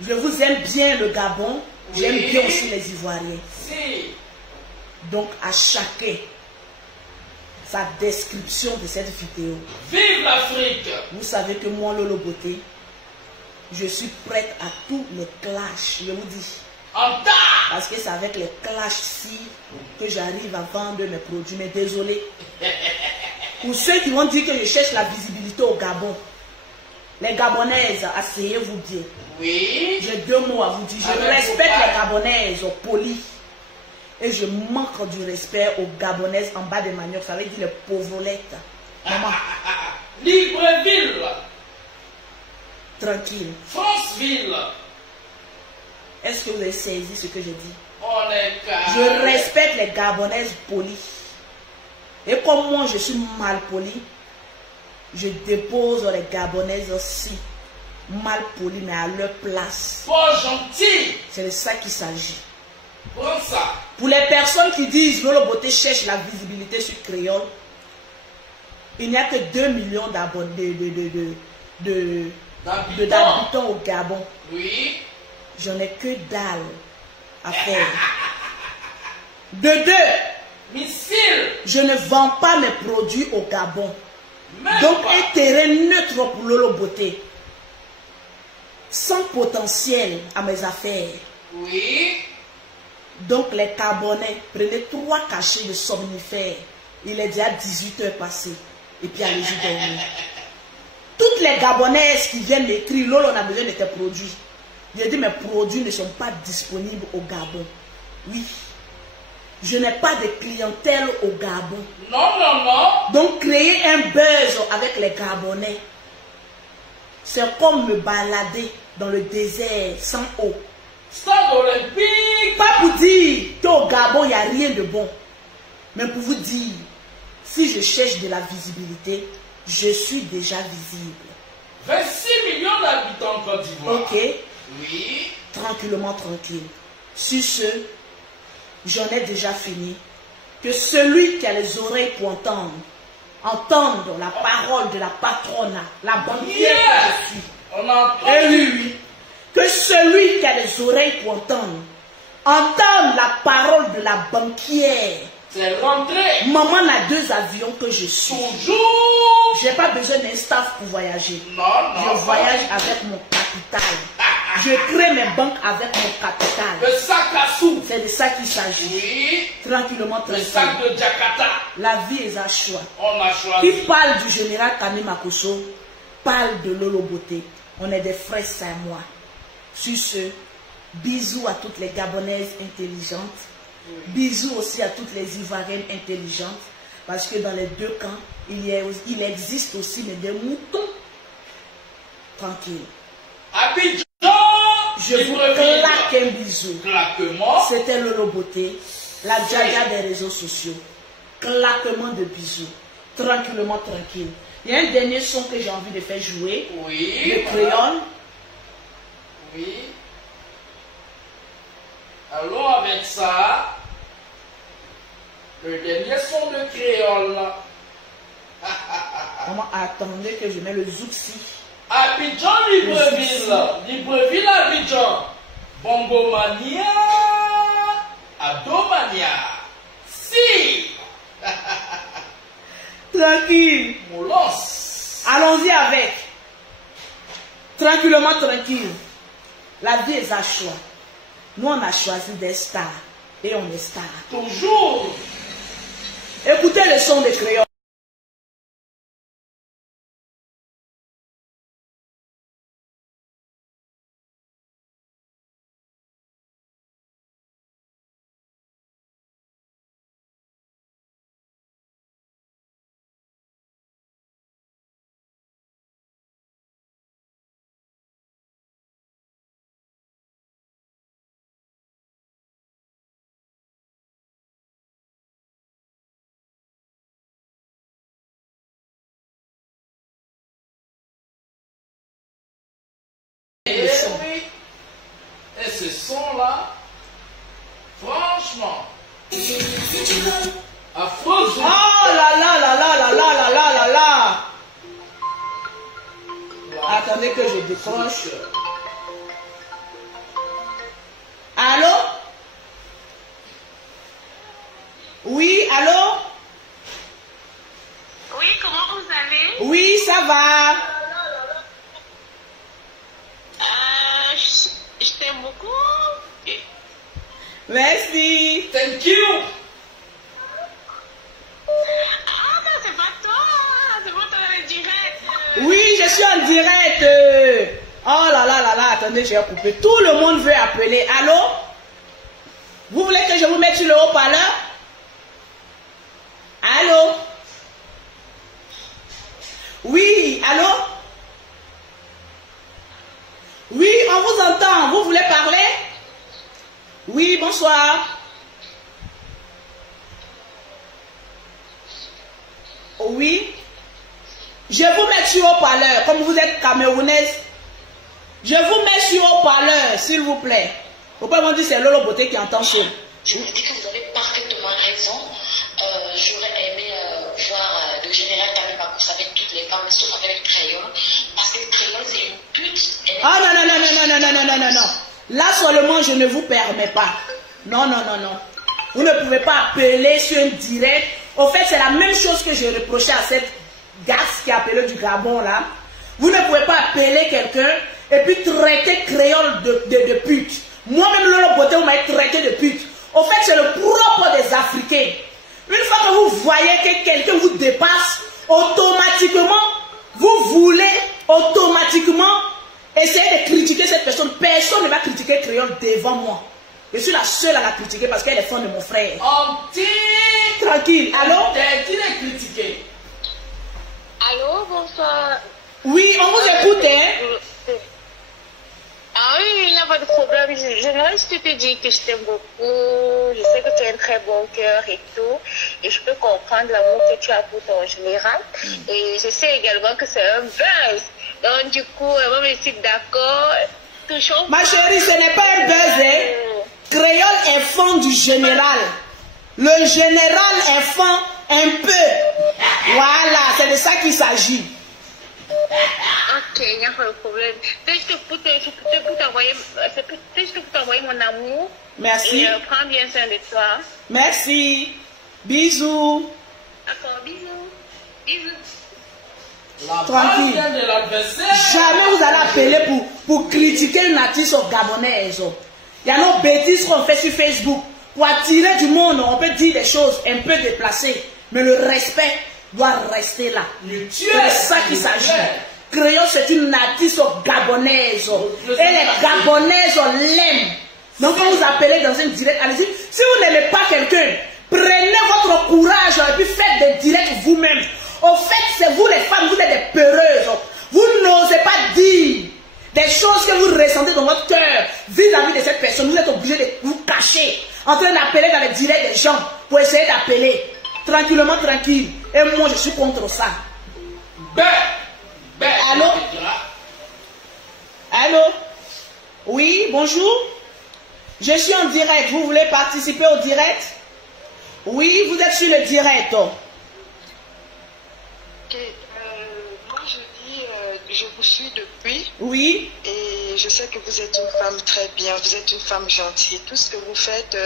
Je vous aime bien le Gabon. Oui. J'aime bien aussi les Ivoiriens. Si. Donc, à chacun sa description de cette vidéo. Vive l'Afrique. Vous savez que moi, Lolo Beauté, je suis prête à tous les clashs. Je vous dis. En tas. Parce que c'est avec les clashs-ci que j'arrive à vendre mes produits. Mais désolé. Pour ceux qui vont dire que je cherche la visibilité au Gabon, les Gabonaises, asseyez-vous bien. Oui. J'ai deux mots à vous dire. Je respecte les Gabonaises polies. Et je manque du respect aux Gabonaises en bas des maniocs. Ça veut dire les pauvrolettes. Maman. Libreville. Tranquille. Franceville. Est-ce que vous avez saisi ce que je dis? On est calme. Je respecte les Gabonaises polies. Et comme moi je suis mal poli, je dépose les Gabonaises aussi mal polies, mais à leur place. Pas gentil. C'est de ça qu'il s'agit. Prends ça. Pour les personnes qui disent Lolo Beauté cherche la visibilité sur Créole, il n'y a que 2 millions d'abonnés, d'habitants au Gabon. Oui. J'en ai que dalle à faire. De deux, Missile. je ne vends pas mes produits au Gabon. Même Donc pas. un terrain neutre pour Lolo Beauté. Sans potentiel à mes affaires. Oui. Donc les Gabonais, prenez 3 cachets de somnifères. Il est déjà 18 heures passées. Et puis allez-y dormir. Toutes les Gabonaises qui viennent m'écrire, Lolo, on a besoin de tes produits. J'ai dit, mes produits ne sont pas disponibles au Gabon. Oui. Je n'ai pas de clientèle au Gabon. Non, non, non. Donc créer un buzz avec les Gabonais, c'est comme me balader dans le désert sans eau. Stade olympique. Pas pour dire qu'au Gabon, il n'y a rien de bon. Mais pour vous dire, si je cherche de la visibilité, je suis déjà visible. 26 millions d'habitants en Côte d'Ivoire. Ok? Oui. Tranquillement, tranquille. Sur ce, j'en ai déjà fini. Que celui qui a les oreilles pour entendre, entendre la parole de la patronne, la banquière que je suis. On a Et oui. Que celui qui a les oreilles pour entendre, entende la parole de la banquière. C'est rentré. Maman a 2 avions que je suis. Toujours. Je n'ai pas besoin d'un staff pour voyager. Non, non. Je voyage avec mon capital. Je crée mes banques avec mon capital. Le sac à sous. C'est de ça qu'il s'agit. Oui. Tranquillement, Le sac tranquille. de Jakarta. La vie est à choix. On a Qui choisi. parle du général Kami Makoso, parle de Lolo Beauté. On est des frères samois. Sur ce, bisous à toutes les Gabonaises intelligentes. Bisous aussi à toutes les Ivoiriennes intelligentes. Parce que dans les deux camps, il existe aussi mais des moutons. Tranquille. Abidjan. Je vous claque un bisou. Claquement. C'était Lolo Beauté, la Jaja des réseaux sociaux. Claquement de bisous. Tranquillement, tranquille. Il y a un dernier son que j'ai envie de faire jouer. Oui. Le voilà. créole. Oui. Allons avec ça. Le dernier son de créole. Maman, attendez que je mets le zouxi. Abidjan, Libreville, Abidjan. Bongomania, Abdomania. Si. Tranquille. Moulos. Allons-y avec. Tranquillement, tranquille. La vie est un choix. Nous, on a choisi des stars. Et on est stars. Toujours. Écoutez le son des créoles. Oui. Et ce son-là, franchement, affreux. Oh là là là là là là là là là là. Attendez que je décroche. Allô? Oui, allô? Oui, comment vous allez? Oui, ça va. Je t'aime beaucoup. Merci. Thank you. Ah, mais c'est pas toi. C'est pas toi en direct. Oui, je suis en direct. Oh là là là là, attendez, j'ai coupé. Tout le monde veut appeler. Allô? Vous voulez que je vous mette sur le haut-parleur? Allô? Oui, allô? Oui, on vous entend. Vous voulez parler? Oui, bonsoir. Oui. Je vous mets sur haut-parleur. Comme vous êtes camerounaise, je vous mets sur haut-parleur, s'il vous plaît. Faut pas me dire c'est Lolo Beauté qui entend ça. Je vous dis que vous avez parfaitement raison. J'aurais aimé voir le général Tami Bakoussa avec toutes les femmes, sauf avec Créole. Parce que Créole, c'est une pute. Ah non, non, non, non, non, non, non, non, non, non. Là seulement, je ne vous permets pas. Non, non, non, non. Vous ne pouvez pas appeler sur un direct. Au fait, c'est la même chose que j'ai reproché à cette garce qui a appelé du Gabon, là. Vous ne pouvez pas appeler quelqu'un et puis traiter Créole de pute. Moi-même, Lolo Beauté, vous m'avez traité de pute. Au fait, c'est le propre des Africains. Une fois que vous voyez que quelqu'un vous dépasse, automatiquement, vous voulez automatiquement essayer de critiquer cette personne. Personne ne va critiquer Créole devant moi. Je suis la seule à la critiquer parce qu'elle est fan de mon frère. Tranquille. Allô? Qui l'a critiqué? Allô, bonsoir. Oui, on vous écoute, hein? Ah oui, il n'y a pas de problème. Je te dis que je t'aime beaucoup. Je sais que tu as un très bon cœur et tout. Et je peux comprendre l'amour que tu as pour ton général. Et je sais également que c'est un buzz. Donc du coup, moi je suis d'accord. Ma chérie, ce n'est pas un buzz, hein? Créole est fan du général. Le général est fan un peu. Voilà, c'est de ça qu'il s'agit. Ok, il n'y a pas de problème. C'est juste pour t'envoyer mon amour. Merci. Et prends bien soin de toi. Merci. Bisous. D'accord, bisous. Bisous. Tranquille. Jamais vous allez appeler pour critiquer une artiste gabonaise. Il y a nos bêtises qu'on fait sur Facebook. Pour attirer du monde, on peut dire des choses un peu déplacées. Mais le respect doit rester là. C'est de ça qu'il s'agit. Créole, c'est une artiste gabonaise. Et les Gabonaises l'aiment. Donc quand vous appelez dans un direct, allez-y. Si vous n'aimez pas quelqu'un, prenez votre courage et puis faites des directs vous-même. Au fait, c'est vous les femmes, vous êtes des peureuses. Vous n'osez pas dire des choses que vous ressentez dans votre cœur vis-à-vis de cette personne. Vous êtes obligé de vous cacher en train d'appeler dans les directs des gens pour essayer d'appeler. Tranquillement, tranquille. Et moi, je suis contre ça. Allô? Allô? Oui, bonjour. Je suis en direct. Vous voulez participer au direct? Oui, vous êtes sur le direct. Moi, je dis je vous suis depuis. Oui. Et je sais que vous êtes une femme très bien, vous êtes une femme gentille. Tout ce que vous faites,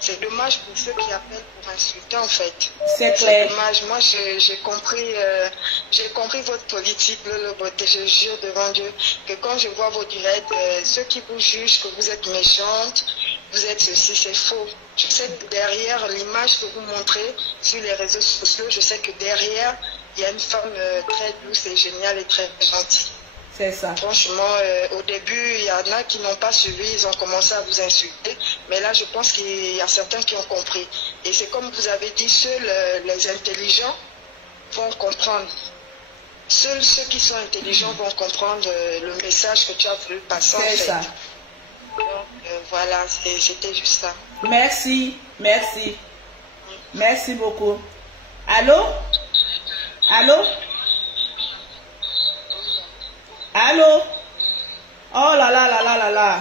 c'est dommage pour ceux qui appellent pour insulter en fait. C'est clair. C'est dommage. Moi, j'ai compris votre politique, le beauté. Je jure devant Dieu que quand je vois vos directs, ceux qui vous jugent que vous êtes méchante, vous êtes ceci, c'est faux. Je sais que derrière l'image que vous montrez sur les réseaux sociaux, je sais que derrière, il y a une femme très douce et géniale et très gentille. C'est ça. Franchement, au début, il y en a qui n'ont pas suivi, ils ont commencé à vous insulter. Mais là, je pense qu'il y a certains qui ont compris. Et c'est comme vous avez dit, seuls les intelligents vont comprendre. Seuls ceux qui sont intelligents vont comprendre le message que tu as voulu passer en fait. C'est ça. Donc, voilà, c'était juste ça. Merci, merci. Merci beaucoup. Allô? Allô? Allô? Oh là là là là là là.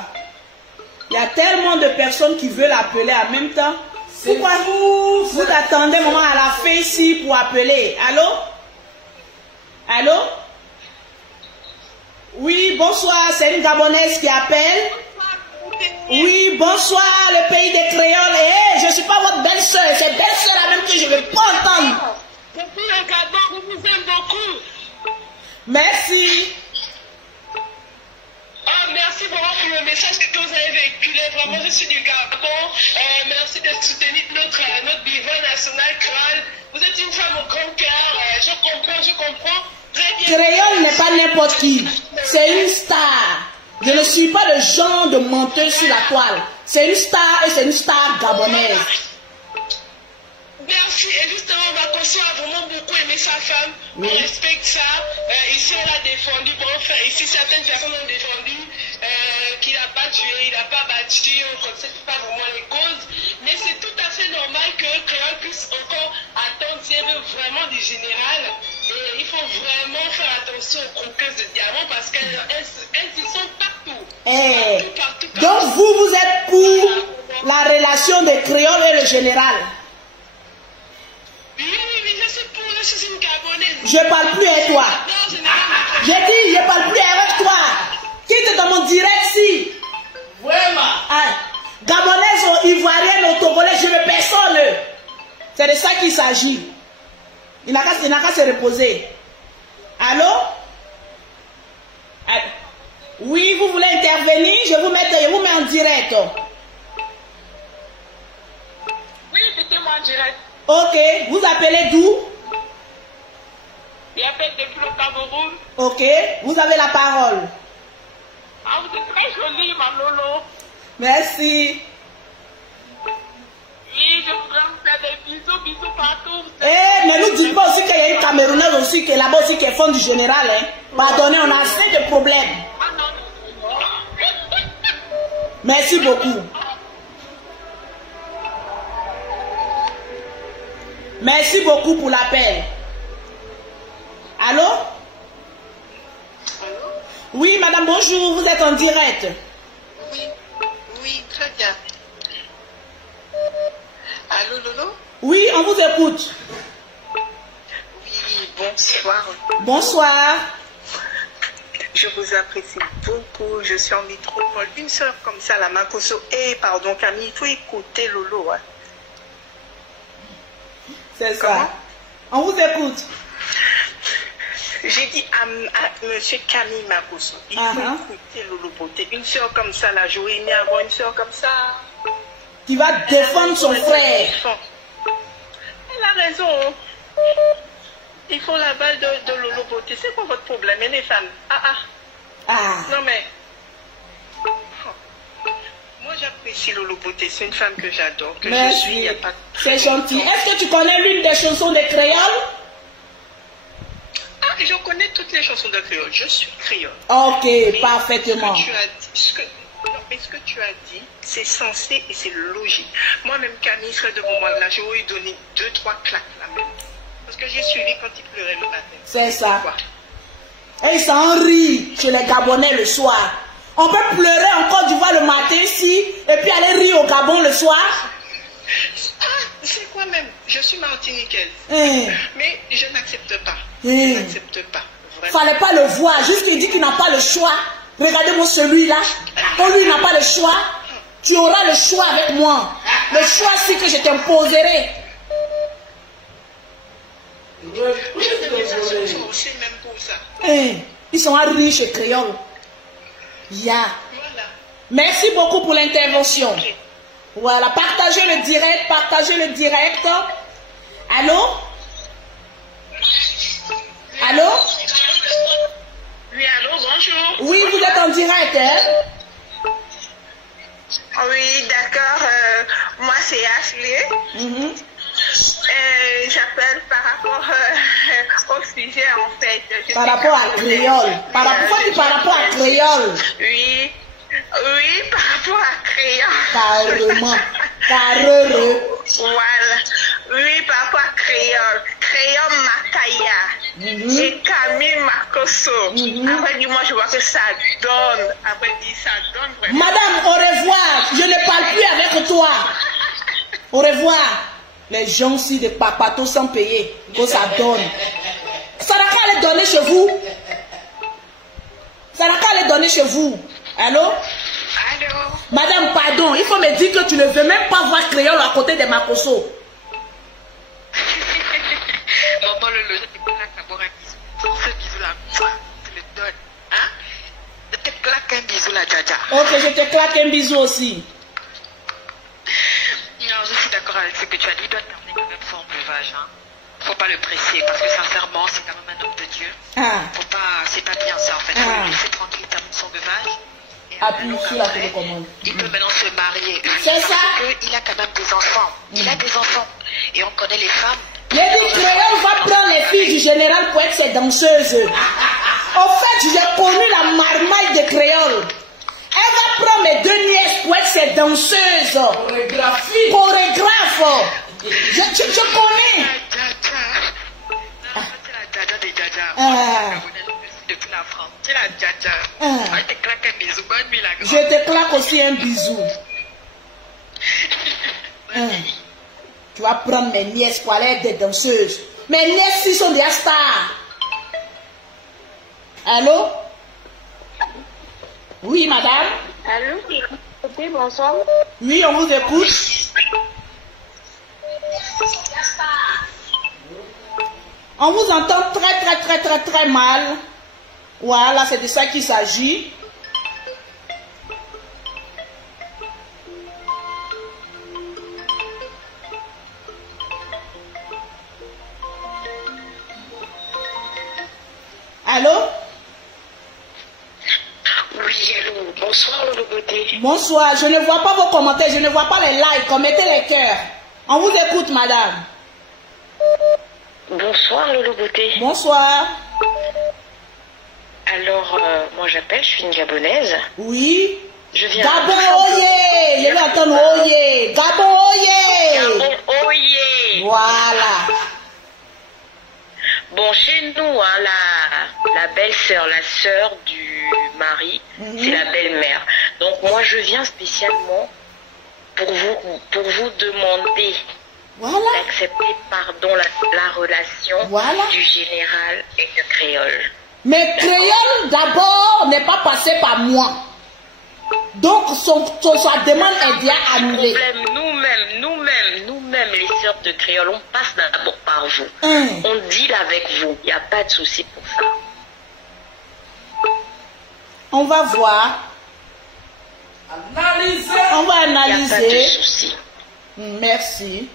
Il y a tellement de personnes qui veulent appeler en même temps. Pourquoi vous attendez un moment à la fin ici pour appeler? Allô? Allô? Oui, bonsoir, c'est une Gabonaise qui appelle. Oui, bonsoir, le pays des créoles. Hey, je ne suis pas votre belle-sœur, c'est belle-sœur là même que je ne vais pas entendre. Depuis le Gabon, je vous aime beaucoup. Merci. Oh, merci vraiment pour le message que vous avez véhiculé. Vraiment, je suis du Gabon. Merci de soutenir notre divan national créole. Vous êtes une femme au grand cœur. Je comprends très bien. Créole n'est pas n'importe qui. C'est une star. Je ne suis pas le genre de menteur sur la toile. C'est une star et c'est une star gabonaise. Merci. Et justement, Makosso a vraiment beaucoup aimé sa femme. Oui. On respecte ça. Ici, on l'a défendu. Bon, enfin, ici, certaines personnes ont défendu qu'il n'a pas tué, il n'a pas battu. On ne sait pas vraiment les causes. Mais c'est tout à fait normal que Créole puisse encore attendre s'il y avait vraiment du général. Et il faut vraiment faire attention aux conquêtes de diamants parce qu'elles y sont partout. Hey. Partout. Donc vous êtes pour la relation de Créole et le général? Oui, je suis une Gabonaise. Je parle plus avec toi. J'ai dit, je parle plus avec toi. Quitte dans mon direct si. Vraiment. Ah, Gabonaise, Ivoirienne, au Togolais, je ne veux personne. C'est de ça qu'il s'agit. Il n'a qu'à se reposer. Allô? Oui, vous voulez intervenir? Je vous mets en direct. Oui, mettez-moi en direct. Ok, vous appelez d'où? Il appelle depuis le Cameroun. Ok, vous avez la parole. Ah, vous êtes très jolie, ma Lolo. Merci. Oui, je voudrais vous faire des bisous partout. Eh, mais nous dites pas aussi qu'il y a une Camerounaise aussi qui est là-bas aussi qui est fond du général. Hein. Pardonnez, on a assez de problèmes. Merci beaucoup. Merci beaucoup pour l'appel. Allô? Allô? Oui, madame, bonjour, vous êtes en direct. Oui, très bien. Allô, Lolo? Oui, on vous écoute. Oui, bonsoir. Bonsoir. Je vous apprécie beaucoup. Je suis en métropole. Une soeur comme ça, la Makosso. Pardon, Camille, il faut écouter Lolo. Hein. C'est ça. On vous écoute. J'ai dit à monsieur Camille Makosso, il faut écouter Lolo Beauté. Une soeur comme ça, là, j'aurais aimé avoir une soeur comme ça. Qui va défendre son frère. Elle a raison. Il faut la balle de Lolo Beauté. C'est quoi votre problème, les femmes? Non mais... Moi j'apprécie Lolo Beauté. C'est une femme que j'adore. Merci. C'est gentil. Est-ce que tu connais l'une des chansons de Créole? Je connais toutes les chansons de Créole. Je suis créole. Ok, parfaitement. Ce que tu as dit, c'est sensé et c'est logique. Moi-même, Camille serait devant moi là, j'aurais lui donné 2-3 claques là même. Parce que j'ai suivi quand il pleurait le matin. C'est ça. Et ils s'en rient chez les Gabonais le soir. On peut pleurer en Côte d'Ivoire le matin ici et puis aller rire au Gabon le soir. C'est quoi même? Je suis martiniquaise. Mais je n'accepte pas. Je n'accepte pas. Fallait pas le voir, juste qu'il dit qu'il n'a pas le choix. Regardez-moi celui-là. Quand lui n'a pas le choix, tu auras le choix avec moi. Le choix, c'est que je t'imposerai. Ils sont riches et créoles. Yeah. Merci beaucoup pour l'intervention. Voilà, partagez le direct, Allô? Allô? Oui, allô, bonjour. Oui, vous êtes en direct, hein? Oui, d'accord. Moi, c'est Ashley. J'appelle par rapport au sujet, en fait. Par rapport à créole. Par rapport à créole. Oui. Oui, par rapport à créole. Carrément. Voilà. Oui, par rapport à créole. Créole Makaya. Et Camille Makoso. Après, du moins, je vois que ça donne. Après, ça donne vraiment. Madame, au revoir. Je ne parle plus avec toi. Au revoir. Les gens aussi de papato sans payer. Que ça donne. Ça n'a qu'à les donner chez vous. Allô? Allô? Madame, pardon, il faut me dire que tu ne veux même pas voir créole à côté de Makoso. Maman Lolo, je te claque d'abord un bisou. Ce bisou-là, tu le donnes. Hein? Je te claque un bisou là, Djaja. Ok, je te claque un bisou aussi. Non, je suis d'accord avec ce que tu as dit. Il doit terminer quand même son veuvage. Hein. Faut pas le presser parce que sincèrement, c'est quand même un homme de Dieu. Faut pas, c'est pas bien ça en fait. Faut le laisser tranquille, termine son veuvage. Appuie sur la télécommande. Il peut maintenant se marier. C'est ça. Parce qu'il a quand même des enfants. Il a des enfants. Et on connaît les femmes. Il dit créole va prendre les filles du général pour être ses danseuses. En fait, j'ai connu la marmaille de créole. Elle va prendre mes 2 nièces pour être ses danseuses. Chorégraphe. Je connais. Depuis la France. C'est la Djaja. Je te claque un bisou. Bonne nuit, la grande. Je te claque aussi un bisou. Tu vas prendre mes nièces pour aller être des danseuses. Mes nièces, ils sont des stars. Allô? Oui, madame? Allô? Oui, bonsoir. Oui, on vous écoute. On vous entend très mal. Voilà, c'est de ça qu'il s'agit. Allô? Oui, allô. Bonsoir, Lolo Beauté. Bonsoir. Je ne vois pas vos commentaires, je ne vois pas les likes. Mettez les cœurs. On vous écoute, madame. Bonsoir, Lolo Beauté. Bonsoir. Alors, moi j'appelle, je suis une Gabonaise. Oui. Je viens. Gabon, oyé. Je vais entendre oyé. Gabon, oyé. Gabon, oyé. Voilà. Bon, chez nous, hein, la belle-sœur, la sœur du mari, c'est la belle-mère. Donc moi, je viens spécialement pour vous demander d'accepter, pardon, la relation du général et de créole. Mais créole, d'abord, n'est pas passé par moi. Donc, sa demande est bien annulée. Nous-mêmes, les sœurs de créole, on passe d'abord par vous. On deal avec vous. Il n'y a pas de souci pour ça. On va voir. On va analyser. Il n'y a pas de souci. Merci.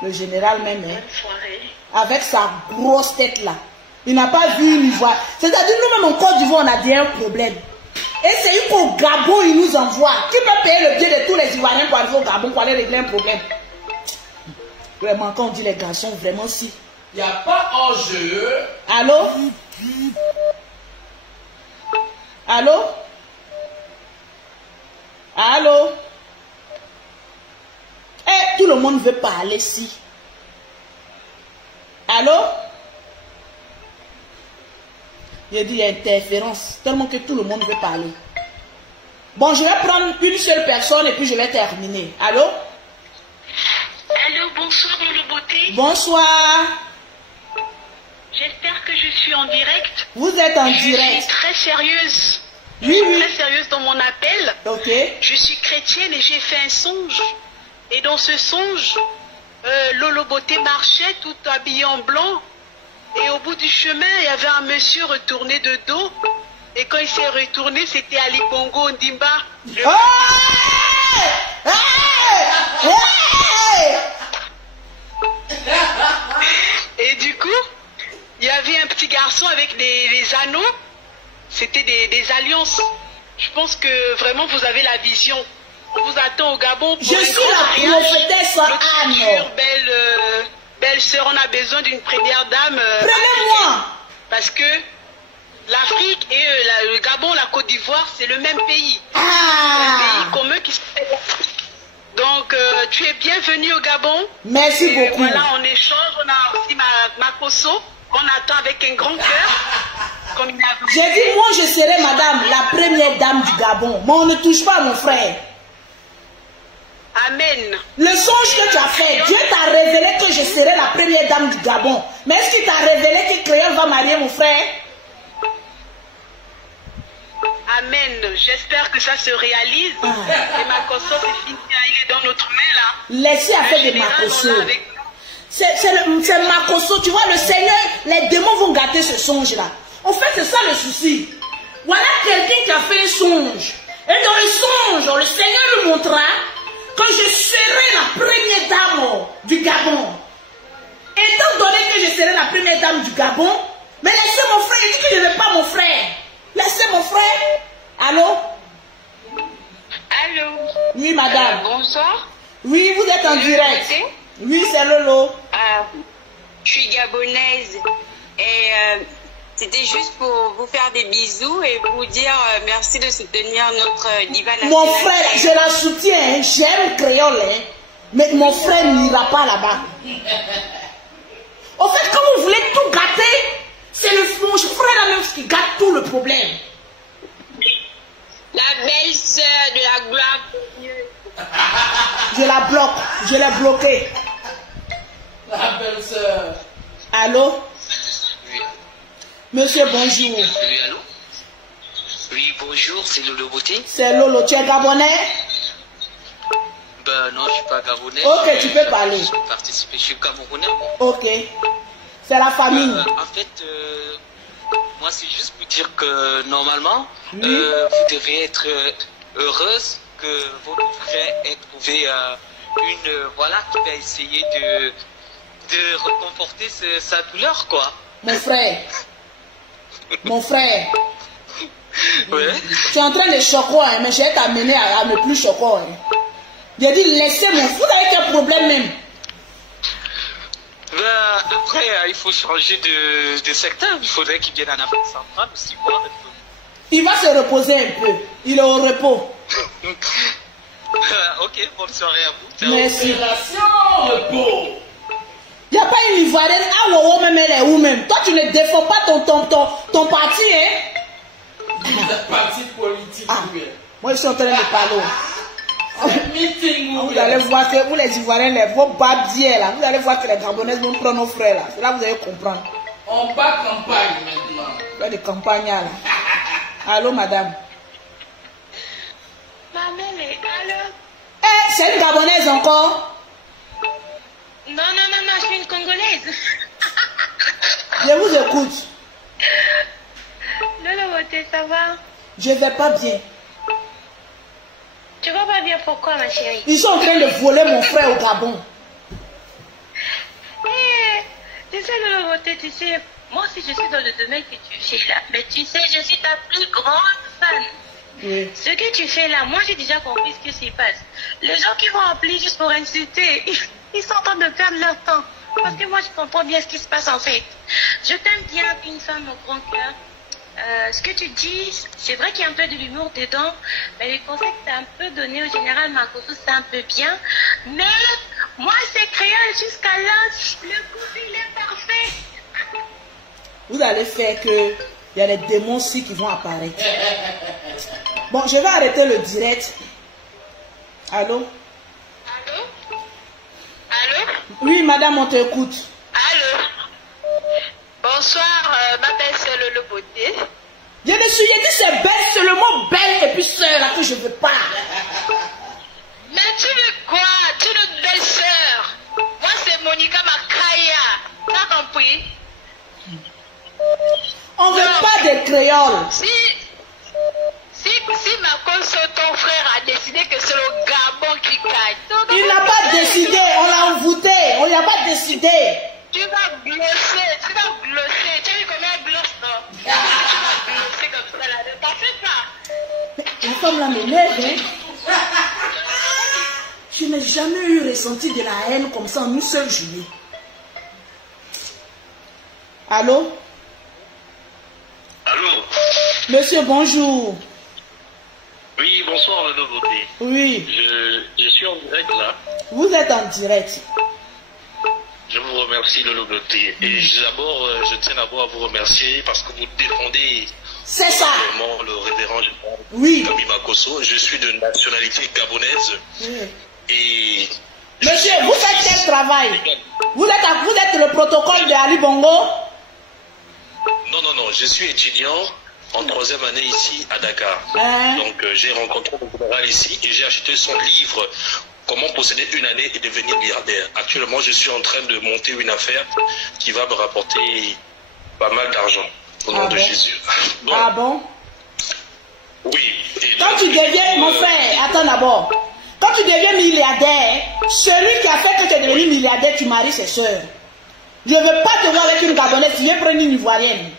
Le général même, avec sa grosse tête là. Il n'a pas vu une voix. C'est-à-dire, nous-mêmes en Côte d'Ivoire, on a bien un problème. Et c'est qu'au Gabon, il nous envoie. Qui peut payer le billet de tous les Ivoiriens pour arriver au Gabon pour aller régler un problème? Vraiment, quand on dit les garçons, vraiment si. Il n'y a pas enjeu. Allô? Allô? Allô? Eh, tout le monde veut parler si. Allô? J'ai dit interférence, tellement que tout le monde veut parler. Bon, je vais prendre une seule personne et puis je vais terminer. Allô? Allô, bonsoir, Lolo Beauté. Bonsoir. Je J'espère que je suis en direct. Vous êtes en direct. Je suis très sérieuse. Oui, oui. Très sérieuse dans mon appel. Ok. Je suis chrétienne et j'ai fait un songe. Et dans ce songe, Lolo Beauté marchait tout habillé en blanc. Et au bout du chemin, il y avait un monsieur retourné de dos. Et quand il s'est retourné, c'était Ali Bongo Ondimba. Et du coup, il y avait un petit garçon avec des anneaux. C'était des alliances. Je pense que vraiment vous avez la vision. On vous attend au Gabon pour je suis la prophétesse Anne. Belle sœur, on a besoin d'une première dame. Prenez-moi. Parce que l'Afrique et le Gabon, la Côte d'Ivoire, c'est le même pays. Ah. Un pays commun qui se fait. Donc, tu es bienvenue au Gabon. Merci beaucoup. Voilà, en échange, on a aussi ma Kosso, qu'on attend avec un grand cœur. J'ai dit, moi, je serai madame, la première dame du Gabon. Mais on ne touche pas à mon frère. Amen. Le songe que tu as fait, Dieu t'a révélé que je serai la première dame du Gabon. Mais est-ce qu'il t'a révélé que Créole va marier mon frère? Amen. J'espère que ça se réalise. Et ma Kosso, c'est fini. Il est dans notre main là. Laissez à faire de ma Kosso. C'est ma Kosso. Tu vois, le Seigneur, les démons vont gâter ce songe-là. En fait, c'est ça le souci. Voilà quelqu'un qui a fait un songe. Et dans le songe, le Seigneur lui montra que je serai la première dame du Gabon. Étant donné que je serai la première dame du Gabon, mais laissez mon frère, il dit que je ne veux pas mon frère. Laissez mon frère. Allô? Allô? Oui, madame. Bonsoir. Oui, vous êtes en direct. Oui, c'est Lolo. Je suis gabonaise et c'était juste pour vous faire des bisous et vous dire merci de soutenir notre diva nationale. Mon frère, je la soutiens, hein. J'aime Créole, hein. Mais mon frère n'ira pas là-bas. En fait, quand vous voulez tout gâter, c'est mon frère là même qui gâte tout le problème. La belle-sœur de la gloire de Dieu. Je la bloque, je l'ai bloquée. La belle-sœur. Allô? Oui. Monsieur, bonjour. Oui, allô? Oui, bonjour, c'est Lolo Beauté. C'est Lolo, tu es gabonais? Ben non, je suis pas gabonais. Ok, tu peux parler. Je suis camerounais. Ok. C'est la famille. En fait, moi c'est juste pour dire que normalement, oui. Vous devez être heureuse que votre frère ait trouvé voilà, qui va essayer de réconforter sa douleur, quoi. Mon frère. Mon frère. Ouais. Tu es en train de choquer, hein, mais je vais t'amener à ne plus choquer. Hein. J'ai dit, laissez mon fou avec un problème même. Ben, après, il faut changer de secteur. Il faudrait qu'il vienne en Afrique centrale aussi. Voir. Il va se reposer un peu. Il est au repos. Ok, bonne soirée à vous. Merci. Repos. Il n'y a pas une Ivoirienne, même elle est où même. Toi, tu ne défends pas ton parti, hein? Parti politique. Moi, je suis en train de parler. Meeting, vous allez voir que vous, les Ivoiriens, vos babiers là, vous allez voir que les Gabonaises vont prendre nos frères là. C'est là que vous allez comprendre. On bat campagne maintenant. Il y a des campagnes là. Allô, madame? Maman, allô? Eh, c'est une Gabonaise encore? Non, je suis une Congolaise. Je vous écoute. Lolo Beauté, ça va? Je vais pas bien. Tu vas pas bien, pourquoi, ma chérie? Ils sont en train de voler mon frère au Gabon. Tu sais, Lolo Beauté, tu sais, moi aussi je suis dans le domaine que tu fais là. Mais tu sais, je suis ta plus grande fan. Oui. Ce que tu fais là, moi j'ai déjà compris ce qui s'y passe. Les gens qui vont appeler juste pour insulter, ils sont en train de perdre leur temps. Parce que moi je comprends bien ce qui se passe en fait. Je t'aime bien, une femme au grand cœur. Ce que tu dis, c'est vrai qu'il y a un peu de l'humour dedans, mais les conseils que tu as un peu donné au général Makosso, c'est un peu bien. Mais moi, c'est créole jusqu'à là, le couple, il est parfait. Vous allez faire que il y a les démons aussi qui vont apparaître. Bon, je vais arrêter le direct. Allô? Allô? Allô? Oui, madame, on t'écoute. Allô? bonsoir, ma belle sœur Lolo Beauté. Je me suis dit c'est belle, c'est le mot belle et puis sœur là que je veux pas. Mais tu veux quoi? Tu es notre belle sœur. Moi c'est Monica Makaya. T'as compris? On veut pas des créoles. Si Makoso, ton frère, a décidé que c'est le Gabon qui gagne. Il n'a pas décidé, on l'a envoûté, on n'a pas décidé. Tu vas glosser, tu as vu comment elle glosse, non? Tu vas glosser comme ça, là, ne t'en fais pas. La femme là m'énerve, hein. Je n'ai jamais eu ressenti de la haine comme ça en une seule journée. Allô? Allô? Monsieur, bonjour. Oui, bonsoir, Lolo Beauté. Oui. Je suis en direct là. Vous êtes en direct. Je vous remercie, Lolo Beauté. Et d'abord, je tiens d'abord à vous remercier parce que vous défendez vraiment le révérend Kami Makoso. Je suis de nationalité gabonaise. Oui. Et monsieur, vous faites quel travail? Vous êtes le protocole de Ali Bongo? Non, je suis étudiant en 3e année ici à Dakar. Donc j'ai rencontré le général ici et j'ai acheté son livre Comment posséder une année et devenir milliardaire. Actuellement, je suis en train de monter une affaire qui va me rapporter pas mal d'argent au nom de Jésus. Bon. Ah bon? Oui. Quand tu deviens, mon frère, attends d'abord. Quand tu deviens milliardaire, celui qui a fait que tu es devenu milliardaire, tu maries ses soeurs. Je ne veux pas te voir avec une Gabonaise, tu viens prendre une Ivoirienne.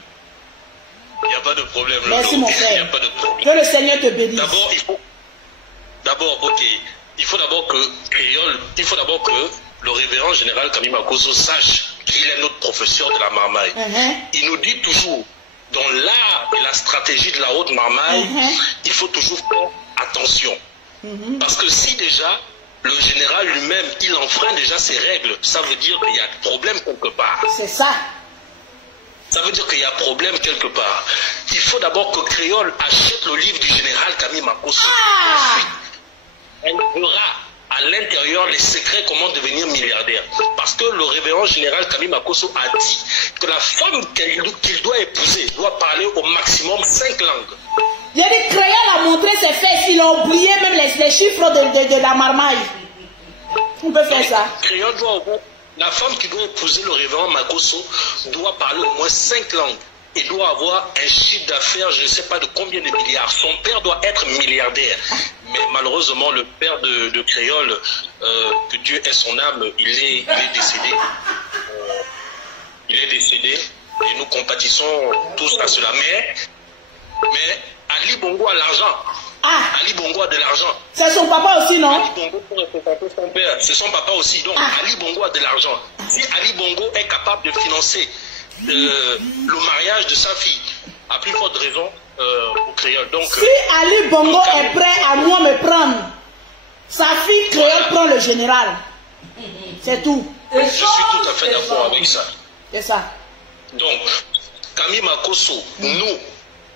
Il n'y a pas de problème. Merci mon frère. Il n'y a pas de problème. Que le Seigneur te bénisse. Il faut d'abord que le révérend général Kami Makoso sache qu'il est notre professeur de la marmaille. Il nous dit toujours, dans l'art et la stratégie de la haute marmaille, il faut toujours faire attention. Parce que si déjà le général lui-même, il enfreint déjà ses règles, ça veut dire qu'il y a problème quelque part. C'est ça. Ça veut dire qu'il y a problème quelque part. Il faut d'abord que Créole achète le livre du général Kami Makoso. Ensuite, elle verra à l'intérieur les secrets comment devenir milliardaire. Parce que le révérend général Kami Makoso a dit que la femme qu'il doit épouser doit parler au maximum 5 langues. Il y a des Créoles à montrer ses fesses, il a oublié même les chiffres de la marmaille. On peut faire ça. Créole la femme qui doit épouser le révérend Makoso doit parler au moins 5 langues. Et doit avoir un chiffre d'affaires, je ne sais pas de combien de milliards. Son père doit être milliardaire. Mais malheureusement, le père de Créole, que Dieu ait son âme, il est décédé. Il est décédé. Et nous compatissons tous à cela. Mais Ali Bongo a l'argent. Ali Bongo a de l'argent. C'est son papa aussi, non? Ali Bongo peut représenter son père. C'est son papa aussi. Donc Ali Bongo a de l'argent. Si Ali Bongo est capable de financer le mariage de sa fille, à plus forte raison au Créole. Donc, si Ali Bongo est prêt à moi me prendre, sa fille Créole prend le général. C'est tout. Je suis tout à fait d'accord avec ça. C'est ça. Donc, Kami Makoso, nous,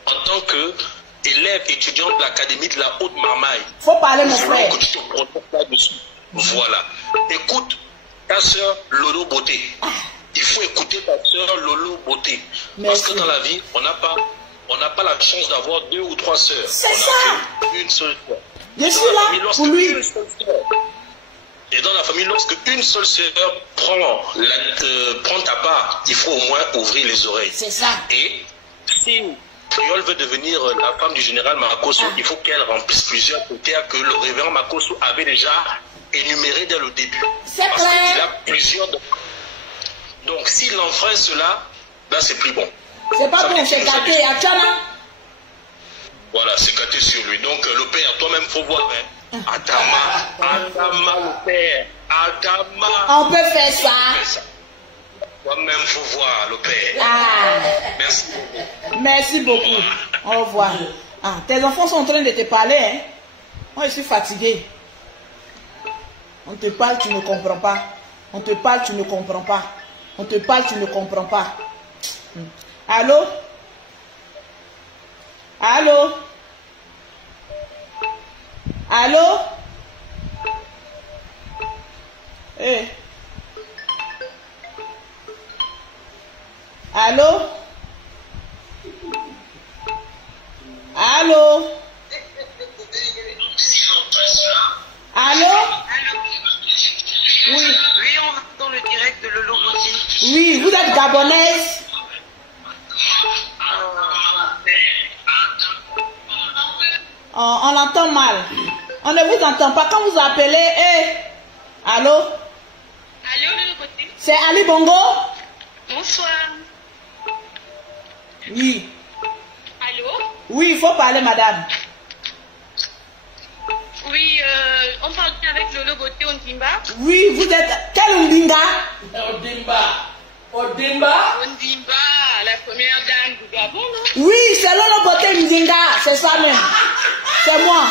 en tant qu'élèves étudiants de l'Académie de la Haute Marmaille, faut parler mon frère. Que tu te prononces là-dessus. Voilà. Écoute ta soeur Lolo Beauté. Il faut écouter ta soeur Lolo Beauté. Parce que dans la vie, on n'a pas la chance d'avoir 2 ou 3 sœurs. C'est ça. Une seule sœur. Je suis là pour lui. Et dans la famille, lorsque une seule sœur prend ta part, il faut au moins ouvrir les oreilles. C'est ça. Et si Créole veut devenir la femme du général Makoso, il faut qu'elle remplisse plusieurs critères que le révérend Makoso avait déjà énumérés dès le début. C'est parce qu'il a plusieurs. Donc s'il enfreint cela, là c'est plus bon. C'est pas bon, c'est gâté à Tchana. Voilà, c'est gâté sur lui. Donc le père, toi-même, faut voir. Hein. Adama, le père. Adama. On peut faire ça. Toi-même, faut voir le père. Merci beaucoup. Merci beaucoup. Au revoir. Tes enfants sont en train de te parler. Hein? Moi, je suis fatigué. On te parle, tu ne comprends pas. On te parle, tu ne comprends pas. On te parle, tu ne comprends pas. Allô? Allô? Allô? Allô? Allô? Allô? Allô? Oui. Oui, on rentre dans le direct de Lolo Boutique. Oui, vous êtes gabonaise? On l'entend mal. On ne vous entend pas. Quand vous appelez, allô? Allô, Lolo Boutique? C'est Ali Bongo? Bonsoir. Oui. Allô? Oui, il faut parler, madame. Oui, on parle bien avec Lolo Beauté Ondimba. Oui, vous êtes... Quel Ondimba? Ondimba. Ondimba? Ondimba, la première dame du Gabon, non? Oui, c'est Lolo Beauté Ondimba, c'est ça même. C'est moi.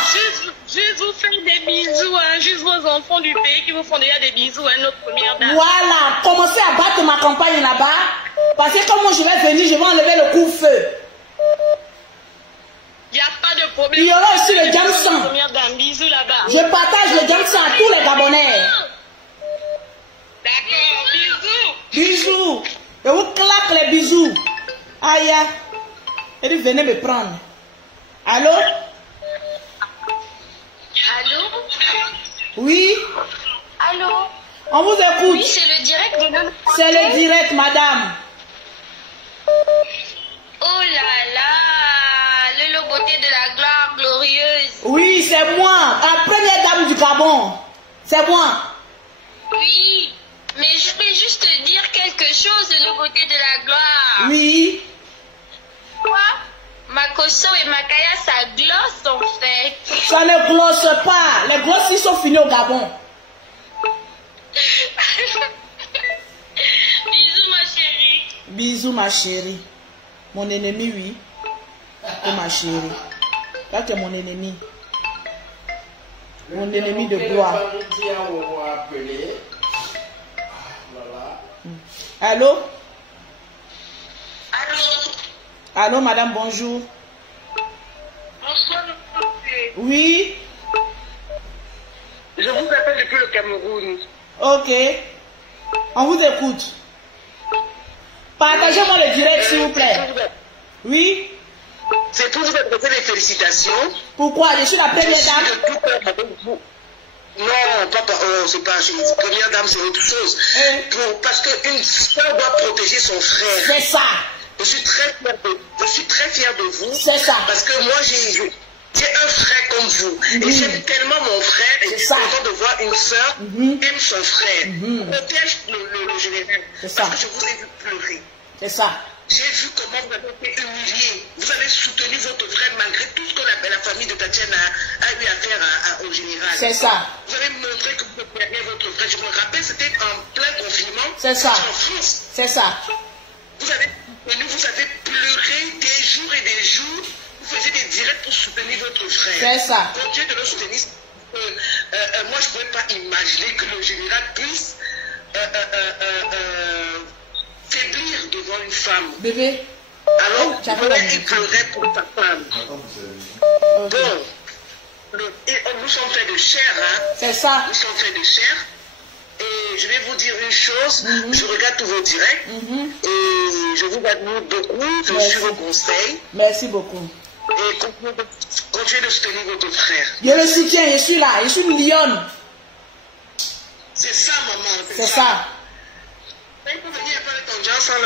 Juste vous faire des bisous, hein, juste vos enfants du pays qui vous font déjà des bisous, hein, notre première dame. Voilà, commencez à battre ma campagne là-bas. Parce que comme moi je vais venir, je vais enlever le coup-feu. Il n'y a pas de problème. Il y aura aussi le Jamson. Première dame, bisous là-bas. Je partage le Jamson à tous les Gabonais. D'accord, bisous. Bisous. Je vous claque les bisous. Aïe. Elle dit, venez me prendre. Allô? Allô? Oui? Allô? On vous écoute. Oui, c'est le direct de Lolo. C'est le direct, madame. Oh là là, Lolo Beauté de la gloire glorieuse. Oui, c'est moi, la première dame du Gabon. C'est moi. Oui, mais je peux juste te dire quelque chose, Lolo Beauté de la gloire. Oui. Quoi? Makoso et Makaya, ça glosse en fait. Ça ne glosse pas. Les glosses, ils sont finis au Gabon. Bisous ma chérie. Bisous ma chérie. Mon ennemi, oui. Oh ma chérie. Là, tu es mon ennemi. Mon ennemi de gloire. Allô? Allô? Allô, madame, bonjour. Bonsoir, monsieur. Oui? Je vous appelle depuis le Cameroun. Ok. On vous écoute. Partagez-moi le direct, s'il vous plaît. Oui? C'est pour vous adresser les félicitations. Pourquoi? Je suis la première dame. Non, papa, c'est pas première dame, c'est autre chose. Parce qu'une soeur doit protéger son frère. C'est ça. Je suis très fier de vous. C'est ça. Parce que moi, j'ai un frère comme vous. Et j'aime tellement mon frère. Et je suis content de voir une soeur aime son frère. Protège le général. Parce que je vous ai vu pleurer. C'est ça. J'ai vu comment vous avez été humilié. Vous avez soutenu votre frère malgré tout ce que la famille de Tatiana a eu à faire au général. C'est ça. Vous avez montré que vous préfériez votre frère. Je me rappelle, c'était en plein confinement. C'est ça. En France. C'est ça. Vous avez pleuré des jours et des jours. Vous faisiez des directs pour soutenir votre frère. C'est ça. Continuez de le soutenir. Moi, je ne pouvais pas imaginer que le général puisse faiblir devant une femme. Bébé. Alors, il pleurait pour ta femme. Bon, nous sommes faits de chair, hein. C'est ça. Nous sommes faits de chair. Et je vais vous dire une chose, je regarde tous vos directs et je vous admire beaucoup, je suis vos conseils. Merci beaucoup. Et continuez de soutenir votre frère. Je le soutiens, je suis là, je suis une lionne. C'est ça, maman. C'est ça.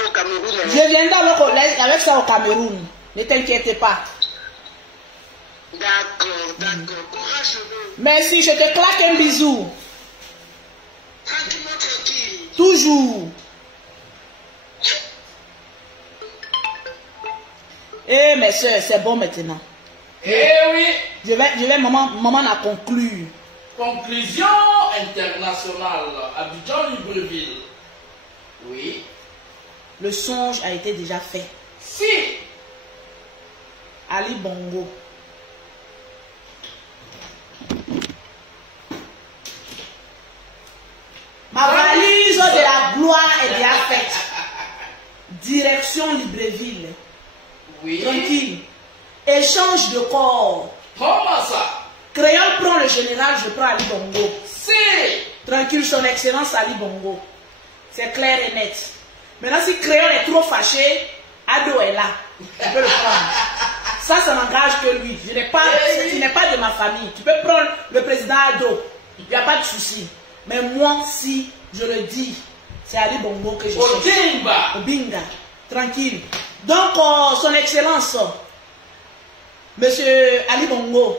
Au Cameroun, hein? Je viendrai avec ça au Cameroun. Ne t'inquiète pas. D'accord, d'accord. Courage. Merci, je te claque un bisou. Tranquillement, tranquille. Toujours. Eh, mes soeurs, c'est bon maintenant. Eh oui. Je vais maman a conclure. Conclusion internationale. Abidjan Libreville. Oui. Le songe a été déjà fait. Si. Ali Bongo. Ma valise de la gloire est déjà faite. Direction Libreville. Oui. Tranquille. Échange de corps. Comment ça? Créole prend le général, je prends Ali Bongo. Si. Tranquille, son excellence Ali Bongo. C'est clair et net. Maintenant, si Créole est trop fâché, Ado est là. Tu peux le prendre. Ça n'engage que lui. Tu n'es pas de ma famille. Tu peux prendre le président Ado. Il n'y a pas de souci. Mais moi, si je le dis, c'est Ali Bongo que je cherche. Obinga. Tranquille. Donc, son excellence, monsieur Ali Bongo,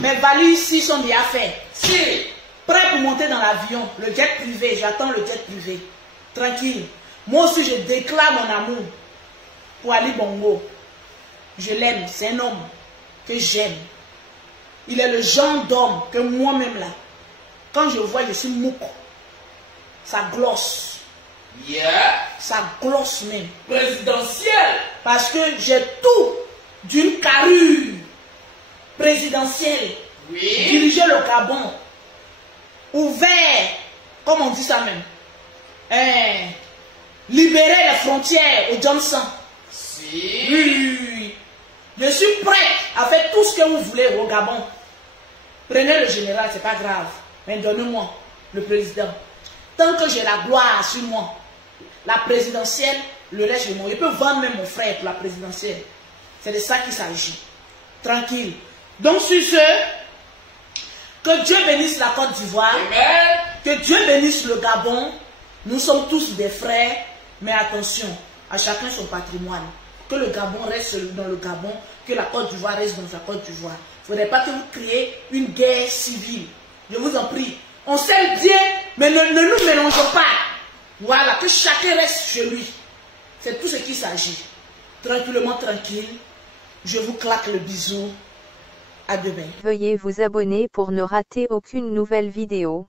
mes valises ici sont bien faites. Si. Prêt pour monter dans l'avion, le jet privé, j'attends le jet privé. Tranquille. Moi aussi, je déclare mon amour pour Ali Bongo. Je l'aime, c'est un homme que j'aime. Il est le genre d'homme que moi-même là, quand je vois, je suis mouko. Ça glosse. Yeah. Ça glosse même. Présidentiel. Parce que j'ai tout d'une carrure présidentielle. Oui. Diriger le Gabon. Ouvert, comme on dit ça même. Libérer les frontières au Johnson. Si. Oui. Je suis prêt à faire tout ce que vous voulez au Gabon. Prenez le général, c'est pas grave. Mais donnez-moi le président. Tant que j'ai la gloire sur moi, la présidentielle, le reste de moi. Je peux vendre même mon frère pour la présidentielle. C'est de ça qu'il s'agit. Tranquille. Donc sur ce, que Dieu bénisse la Côte d'Ivoire. Que Dieu bénisse le Gabon. Nous sommes tous des frères. Mais attention, à chacun son patrimoine. Que le Gabon reste dans le Gabon. Que la Côte d'Ivoire reste dans sa Côte d'Ivoire. Il ne faudrait pas que vous créiez une guerre civile. Je vous en prie. On s'aime bien, mais ne nous mélangeons pas. Voilà, que chacun reste chez lui. C'est tout ce qu'il s'agit. Tranquillement, tranquille. Je vous claque le bisou. À demain. Veuillez vous abonner pour ne rater aucune nouvelle vidéo.